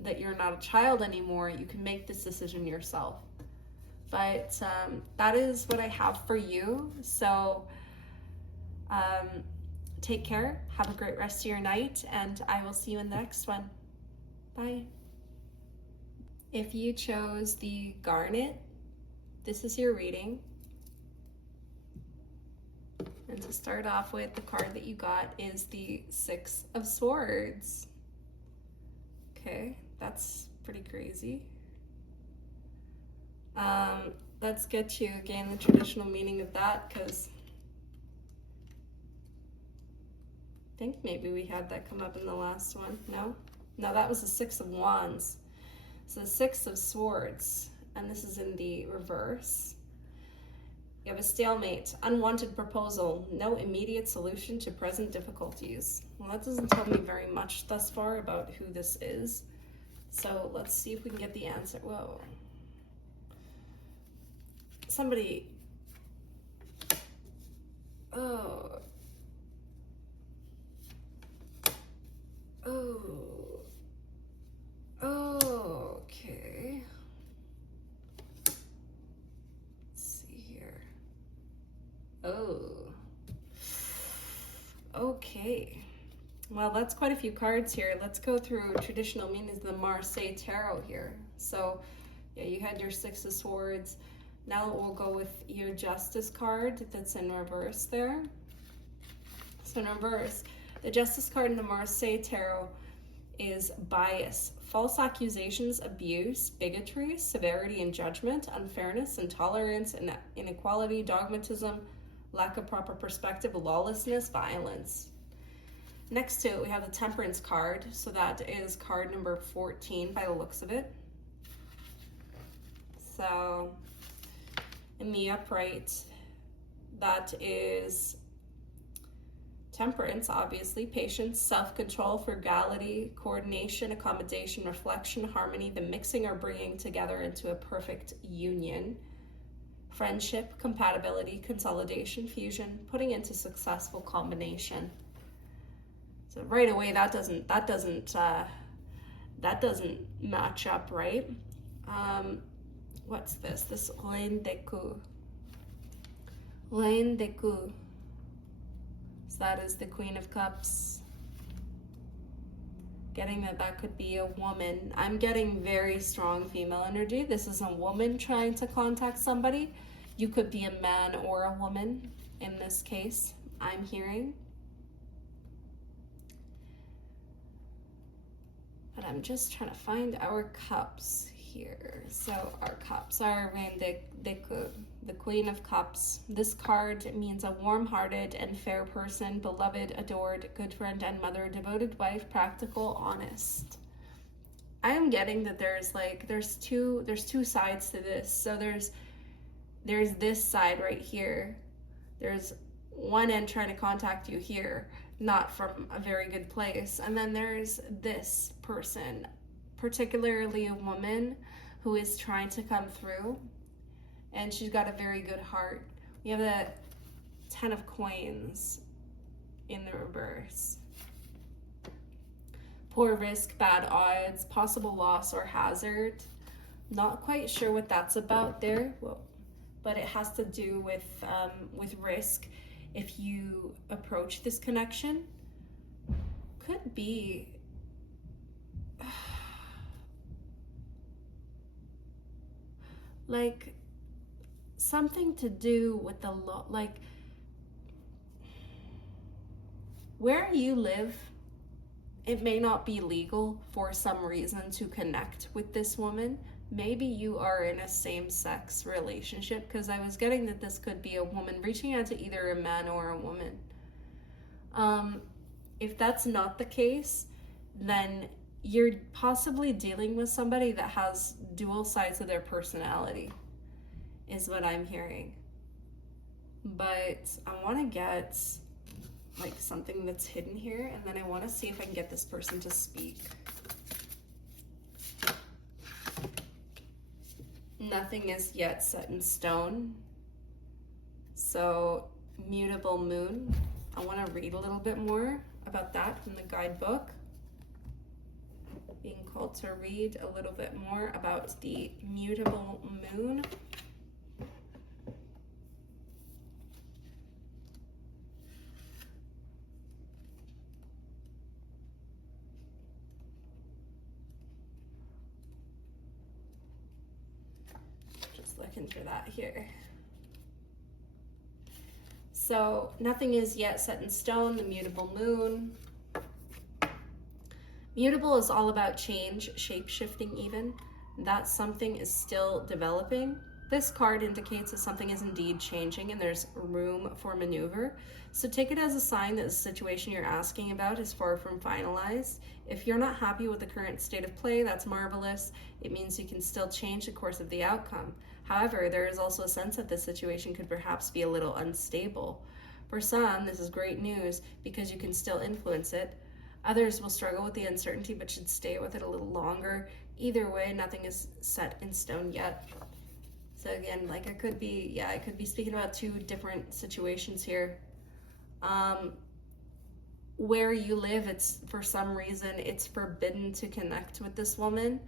that you're not a child anymore. You can make this decision yourself. But that is what I have for you. So take care, have a great rest of your night, and I will see you in the next one. Bye. If you chose the garnet, this is your reading. And to start off with, the card that you got is the Six of Swords. Okay, that's pretty crazy. Let's get you again the traditional meaning of that, because I think maybe we had that come up in the last one. No, that was the Six of Wands. So the Six of Swords, and this is in the reverse. You have a stalemate, unwanted proposal, no immediate solution to present difficulties. Well, that doesn't tell me very much thus far about who this is. So let's see if we can get the answer. Whoa. Somebody. Oh. Okay. Let's see here. Oh. Okay. Well, that's quite a few cards here. Let's go through traditional meanings of the Marseille Tarot here. So, yeah, you had your Six of Swords. Now we'll go with your Justice card that's in reverse there. So in reverse, the Justice card in the Marseille Tarot is bias, false accusations, abuse, bigotry, severity and judgment, unfairness, intolerance, inequality, dogmatism, lack of proper perspective, lawlessness, violence. Next to it, we have the Temperance card. So that is card number 14 by the looks of it. So in the upright, that is Temperance, obviously, patience, self-control, frugality, coordination, accommodation, reflection, harmony, the mixing or bringing together into a perfect union, friendship, compatibility, consolidation, fusion, putting into successful combination. So right away, that doesn't match up, right? What's this? This Reine de Coups. Reine de Coups. So that is the Queen of Cups. Getting that could be a woman. I'm getting very strong female energy. This is a woman trying to contact somebody. You could be a man or a woman in this case, I'm hearing. But I'm just trying to find our cups here. So our cups are Reine de Coups, the Queen of Cups. This card means a warm-hearted and fair person, beloved, adored, good friend and mother, devoted wife, practical, honest. I am getting that there's two sides to this. So there's this side right here. There's one end trying to contact you here, not from a very good place. And then there's this person, particularly a woman, who is trying to come through, and she's got a very good heart. We have the Ten of Coins in the reverse. Poor risk, bad odds, possible loss or hazard. Not quite sure what that's about there. Whoa. But it has to do with risk. If you approach this connection, could be like something to do with the law, like where you live. It may not be legal for some reason to connect with this woman. Maybe you are in a same-sex relationship, because I was getting that this could be a woman reaching out to either a man or a woman. If that's not the case, then you're possibly dealing with somebody that has dual sides of their personality, is what I'm hearing. But I want to get like something that's hidden here, and then I want to see if I can get this person to speak. Nothing is yet set in stone. So, mutable moon. I want to read a little bit more about that from the guidebook. Being called to read a little bit more about the mutable moon. Just looking for that here. So nothing is yet set in stone, the mutable moon. Mutable is all about change, shape-shifting even. That something is still developing. This card indicates that something is indeed changing and there's room for maneuver. So take it as a sign that the situation you're asking about is far from finalized. If you're not happy with the current state of play, that's marvelous. It means you can still change the course of the outcome. However, there is also a sense that this situation could perhaps be a little unstable. For some, this is great news because you can still influence it. Others will struggle with the uncertainty but should stay with it a little longer. Either way, nothing is set in stone yet. So again, like I could be speaking about two different situations here. Where you live, it's for some reason, it's forbidden to connect with this woman.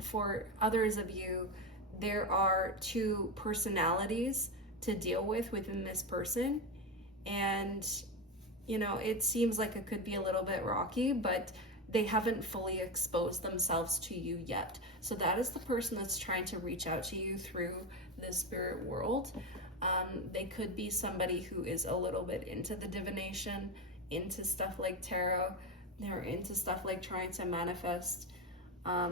For others of you, there are two personalities to deal with within this person. And you know, it seems like it could be a little bit rocky, but they haven't fully exposed themselves to you yet. So that is the person that's trying to reach out to you through the spirit world. They could be somebody who is a little bit into the divination, into stuff like tarot. They're into stuff like trying to manifest. I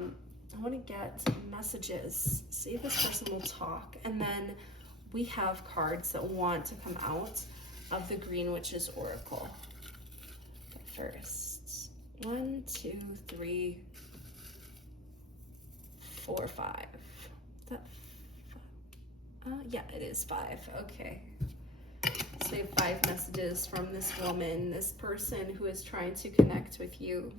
want to get messages, see if this person will talk. And then we have cards that want to come out of the Green Witch's Oracle. First, 1, 2, 3, 4, 5. That yeah, it is 5. Okay. So we have 5 messages from this woman, this person who is trying to connect with you.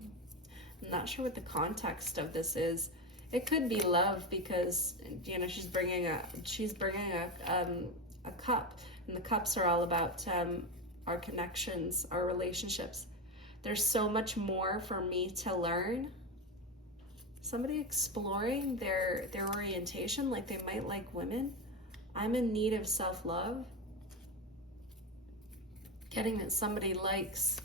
I'm not sure what the context of this is. It could be love because you know she's bringing a cup. And the cups are all about our connections, our relationships. There's so much more for me to learn. Somebody exploring their orientation, like they might like women. I'm in need of self-love. Getting that somebody likes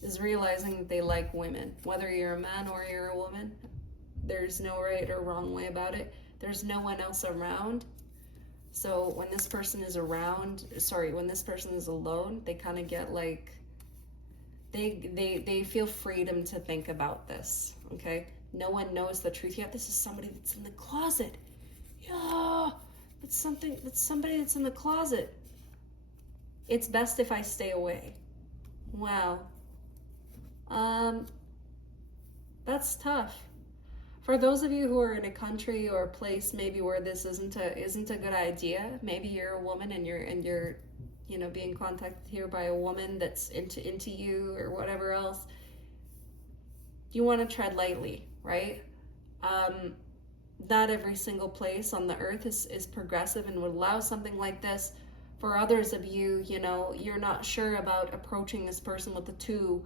is realizing that they like women. Whether you're a man or you're a woman, there's no right or wrong way about it. There's no one else around. So when this person is when this person is alone, they kind of get like, they feel freedom to think about this, okay? No one knows the truth yet. This is somebody that's in the closet. Yeah, that's somebody that's in the closet. It's best if I stay away. Wow. That's tough. For those of you who are in a country or a place maybe where this isn't a good idea, maybe you're a woman and you're you know being contacted here by a woman that's into you or whatever else, you want to tread lightly, right? Not every single place on the earth is progressive and would allow something like this. For others of you, you know, you're not sure about approaching this person with the two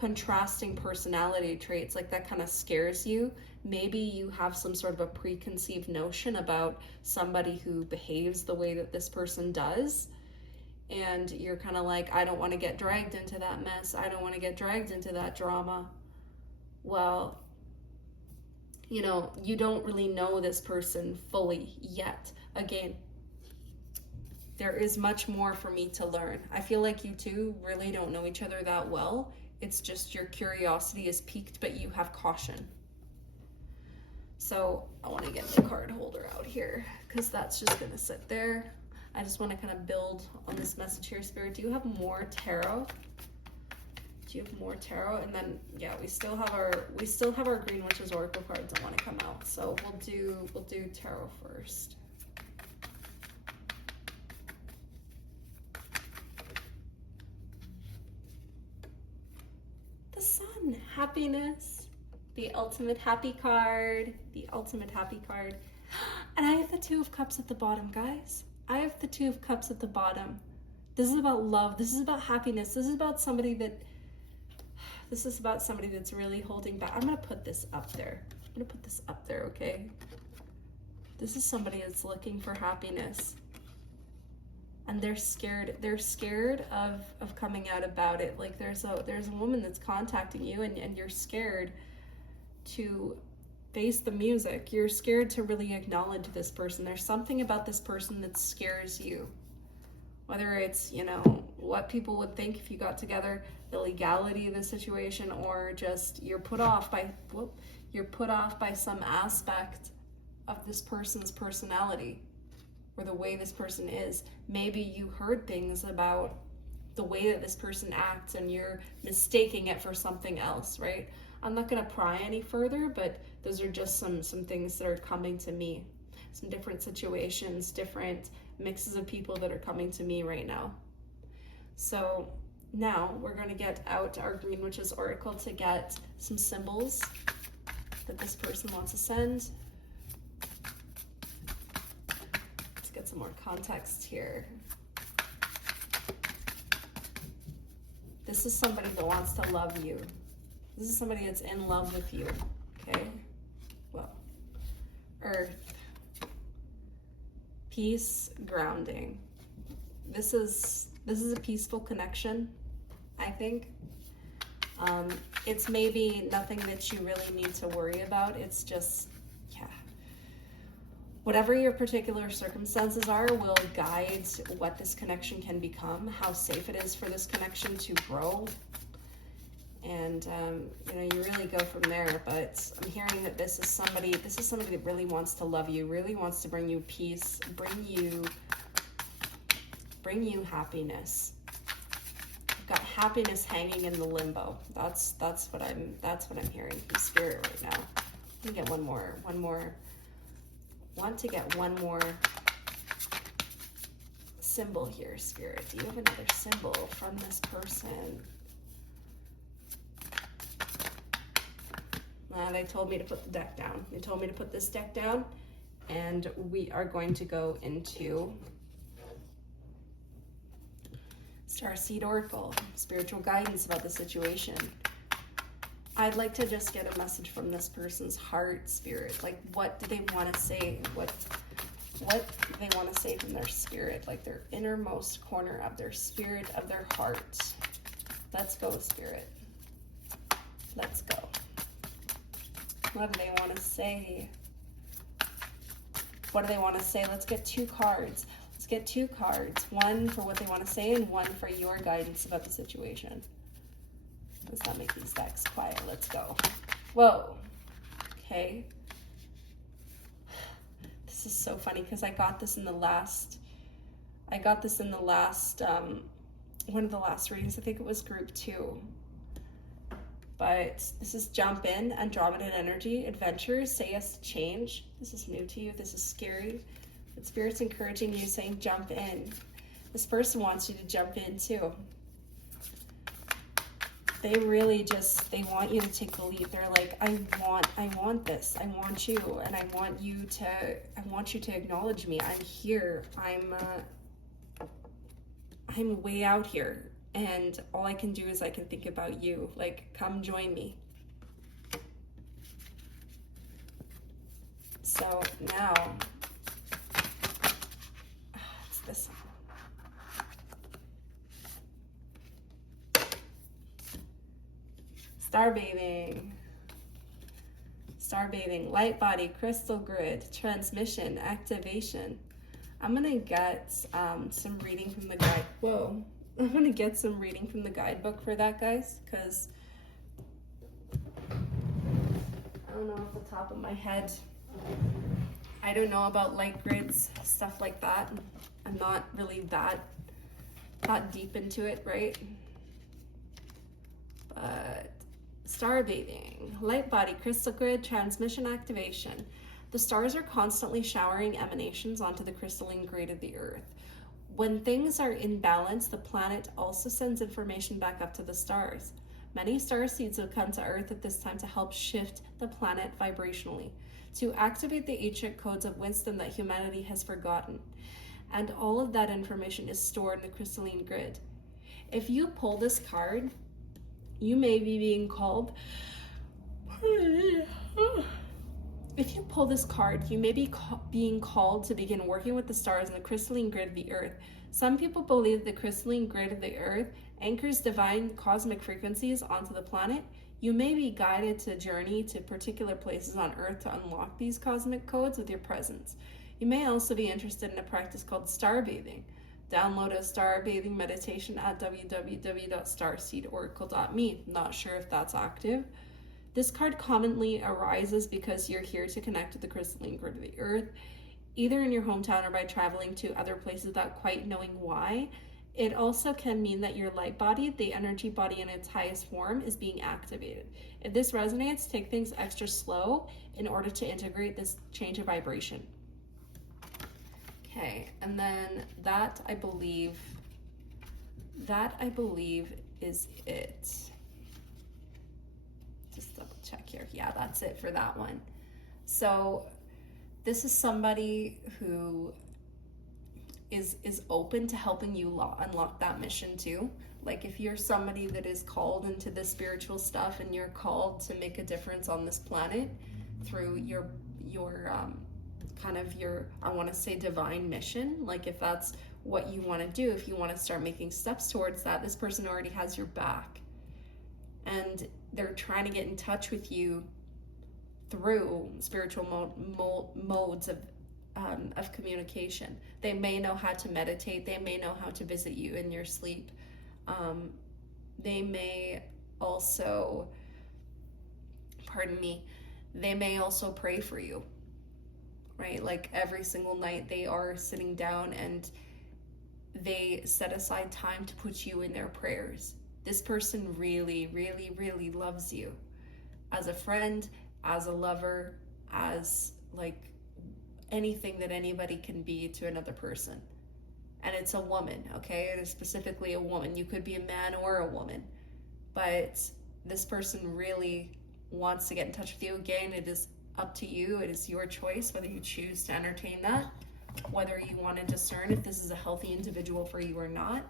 contrasting personality traits, like that kind of scares you. Maybe you have some sort of a preconceived notion about somebody who behaves the way that this person does, and you're kind of like, I don't want to get dragged into that mess. I don't want to get dragged into that drama. Well, you know, you don't really know this person fully yet. Again, there is much more for me to learn. I feel like you two really don't know each other that well. It's just your curiosity is piqued, but you have caution. So I want to get the card holder out here because that's just going to sit there. I just want to kind of build on this message here, Spirit. Do you have more tarot? Do you have more tarot? And then yeah, we still have our Green Witch's Oracle cards that want to come out. So we'll do tarot first. The Sun, happiness, the ultimate happy card, the ultimate happy card. And I have the Two of Cups at the bottom, guys. I have the Two of Cups at the bottom. This is about love. This is about happiness. This is about somebody that's really holding back. I'm going to put this up there. I'm going to put this up there, okay? This is somebody that's looking for happiness. And they're scared. They're scared of coming out about it. Like there's a woman that's contacting you and you're scared to face the music. You're scared to really acknowledge this person. There's something about this person that scares you. Whether it's, you know, what people would think if you got together, the legality of the situation, or just you're put off by some aspect of this person's personality or the way this person is. Maybe you heard things about the way that this person acts and you're mistaking it for something else, right? I'm not going to pry any further, but those are just some things that are coming to me. Some different situations, different mixes of people that are coming to me right now. So now we're going to get out our Green Witch's Oracle to get some symbols that this person wants to send. Let's get some more context here. This is somebody that wants to love you. This is somebody that's in love with you, okay? Well, Earth. Peace, grounding. This is a peaceful connection, I think. It's maybe nothing that you really need to worry about. It's just, yeah. Whatever your particular circumstances are will guide what this connection can become, how safe it is for this connection to grow. And, you know, you really go from there, but I'm hearing that this is somebody that really wants to love you, really wants to bring you peace, bring you happiness. I've got happiness hanging in the limbo. That's what I'm hearing from Spirit right now. Let me get one more. Want to get one more symbol here, Spirit. Do you have another symbol from this person? They told me to put the deck down. They told me to put this deck down, and we are going to go into Starseed Oracle, spiritual guidance about the situation. I'd like to just get a message from this person's heart, Spirit. Like, what do they want to say? What do they want to say from their spirit? Like their innermost corner of their spirit, of their heart. Let's go, Spirit. Let's go. What do they want to say? What do they want to say? Let's get two cards. Let's get two cards. One for what they want to say and one for your guidance about the situation. Let's not make these decks quiet. Let's go. Whoa. Okay. This is so funny because I got this in the last, one of the last readings. I think it was group 2. But this is jump in, Andromedan energy, adventures, say yes to change. This is new to you, this is scary. But Spirit's encouraging you, saying jump in. This person wants you to jump in too. They really they want you to take the leap. They're like, I want this, I want you, and I want you to acknowledge me. I'm here, I'm way out here. And all I can do is I can think about you. Like, come join me. So now, it's this one. Starbathing, light body, crystal grid, transmission, activation. I'm gonna get some reading from the guide. Whoa. I'm going to get some reading from the guidebook for that, guys, because I don't know off the top of my head. I don't know about light grids, stuff like that. I'm not really that deep into it, right? star bathing, light body, crystal grid, transmission activation. The stars are constantly showering emanations onto the crystalline grid of the Earth. When things are in balance, the planet also sends information back up to the stars. Many star seeds will come to Earth at this time to help shift the planet vibrationally, to activate the ancient codes of wisdom that humanity has forgotten. And all of that information is stored in the crystalline grid. If you pull this card, you may be being called. If you pull this card, you may be being called to begin working with the stars in the crystalline grid of the Earth. Some people believe the crystalline grid of the Earth anchors divine cosmic frequencies onto the planet. You may be guided to journey to particular places on Earth to unlock these cosmic codes with your presence. You may also be interested in a practice called star bathing. Download a star bathing meditation at www.starseedoracle.me. Not sure if that's active. This card commonly arises because you're here to connect with the crystalline grid of the Earth, either in your hometown or by traveling to other places without quite knowing why. It also can mean that your light body, the energy body in its highest form, is being activated. If this resonates, take things extra slow in order to integrate this change of vibration. Okay, and then that I believe is it. Just double check here. Yeah, that's it for that one. So this is somebody who is open to helping you unlock that mission too. Like if you're somebody that is called into the spiritual stuff and you're called to make a difference on this planet through your kind of your, I want to say, divine mission, like if that's what you want to do, if you want to start making steps towards that, this person already has your back. And they're trying to get in touch with you through spiritual modes of communication. They may know how to meditate. They may know how to visit you in your sleep. They may also, they may also pray for you, right? Like every single night they are sitting down and they set aside time to put you in their prayers. This person really, really, really loves you as a friend, as a lover, as like anything that anybody can be to another person. And it's a woman, okay? It is specifically a woman. You could be a man or a woman, but this person really wants to get in touch with you. Again, it is up to you. It is your choice whether you choose to entertain that, whether you want to discern if this is a healthy individual for you or not.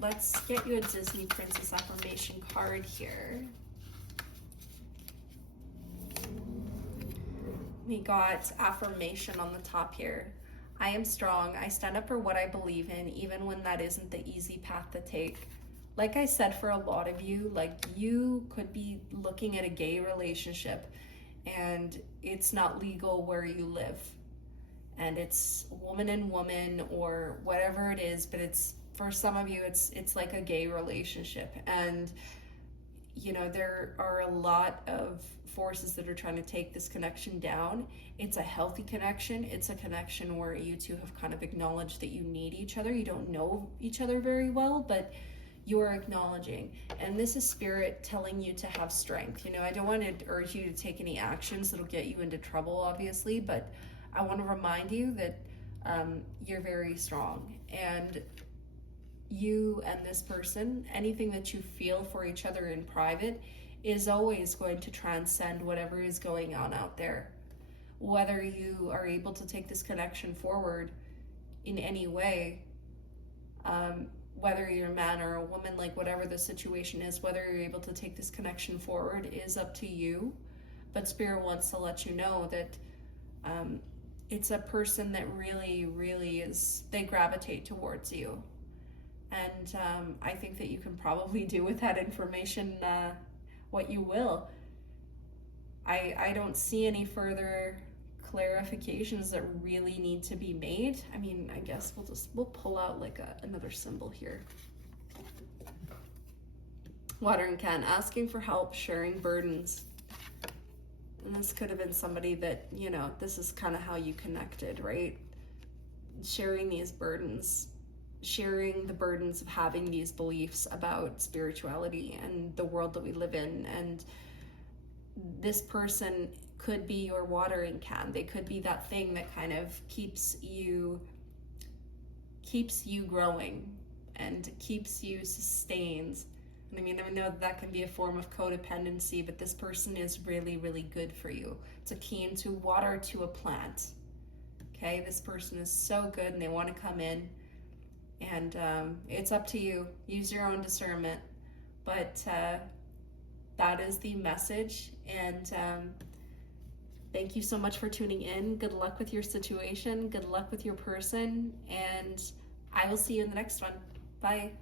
Let's get you a Disney Princess affirmation card here. We got affirmation on the top here. I am strong. I stand up for what I believe in, even when that isn't the easy path to take. Like I said, for a lot of you, like you could be looking at a gay relationship and it's not legal where you live. And it's woman and woman or whatever it is, but it's, for some of you, it's like a gay relationship. And you know, there are a lot of forces that are trying to take this connection down. It's a healthy connection. It's a connection where you two have kind of acknowledged that you need each other. You don't know each other very well, but you are acknowledging. And this is spirit telling you to have strength. You know, I don't want to urge you to take any actions that'll get you into trouble, obviously, but I want to remind you that you're very strong. And you and this person, anything that you feel for each other in private is always going to transcend whatever is going on out there. Whether you are able to take this connection forward in any way, whether you're a man or a woman, like whatever the situation is, whether you're able to take this connection forward is up to you. But Spirit wants to let you know that it's a person that really, really is, they gravitate towards you. And I think that you can probably do with that information what you will. I don't see any further clarifications that really need to be made. I mean, I guess we'll pull out like another symbol here. Watering can, asking for help, sharing burdens. And this could have been somebody that, you know, this is kind of how you connected, right? Sharing these burdens. sharing the burdens of having these beliefs about spirituality and the world that we live in. And this person could be your watering can. They could be that thing that kind of keeps you growing and keeps you sustained. And I mean, I know that can be a form of codependency, but this person is really, really good for you. It's akin to water to a plant. Okay, this person is so good and they want to come in, and it's up to you. Use your own discernment. But that is the message, and thank you so much for tuning in. Good luck with your situation. Good luck with your person, and I will see you in the next one. Bye.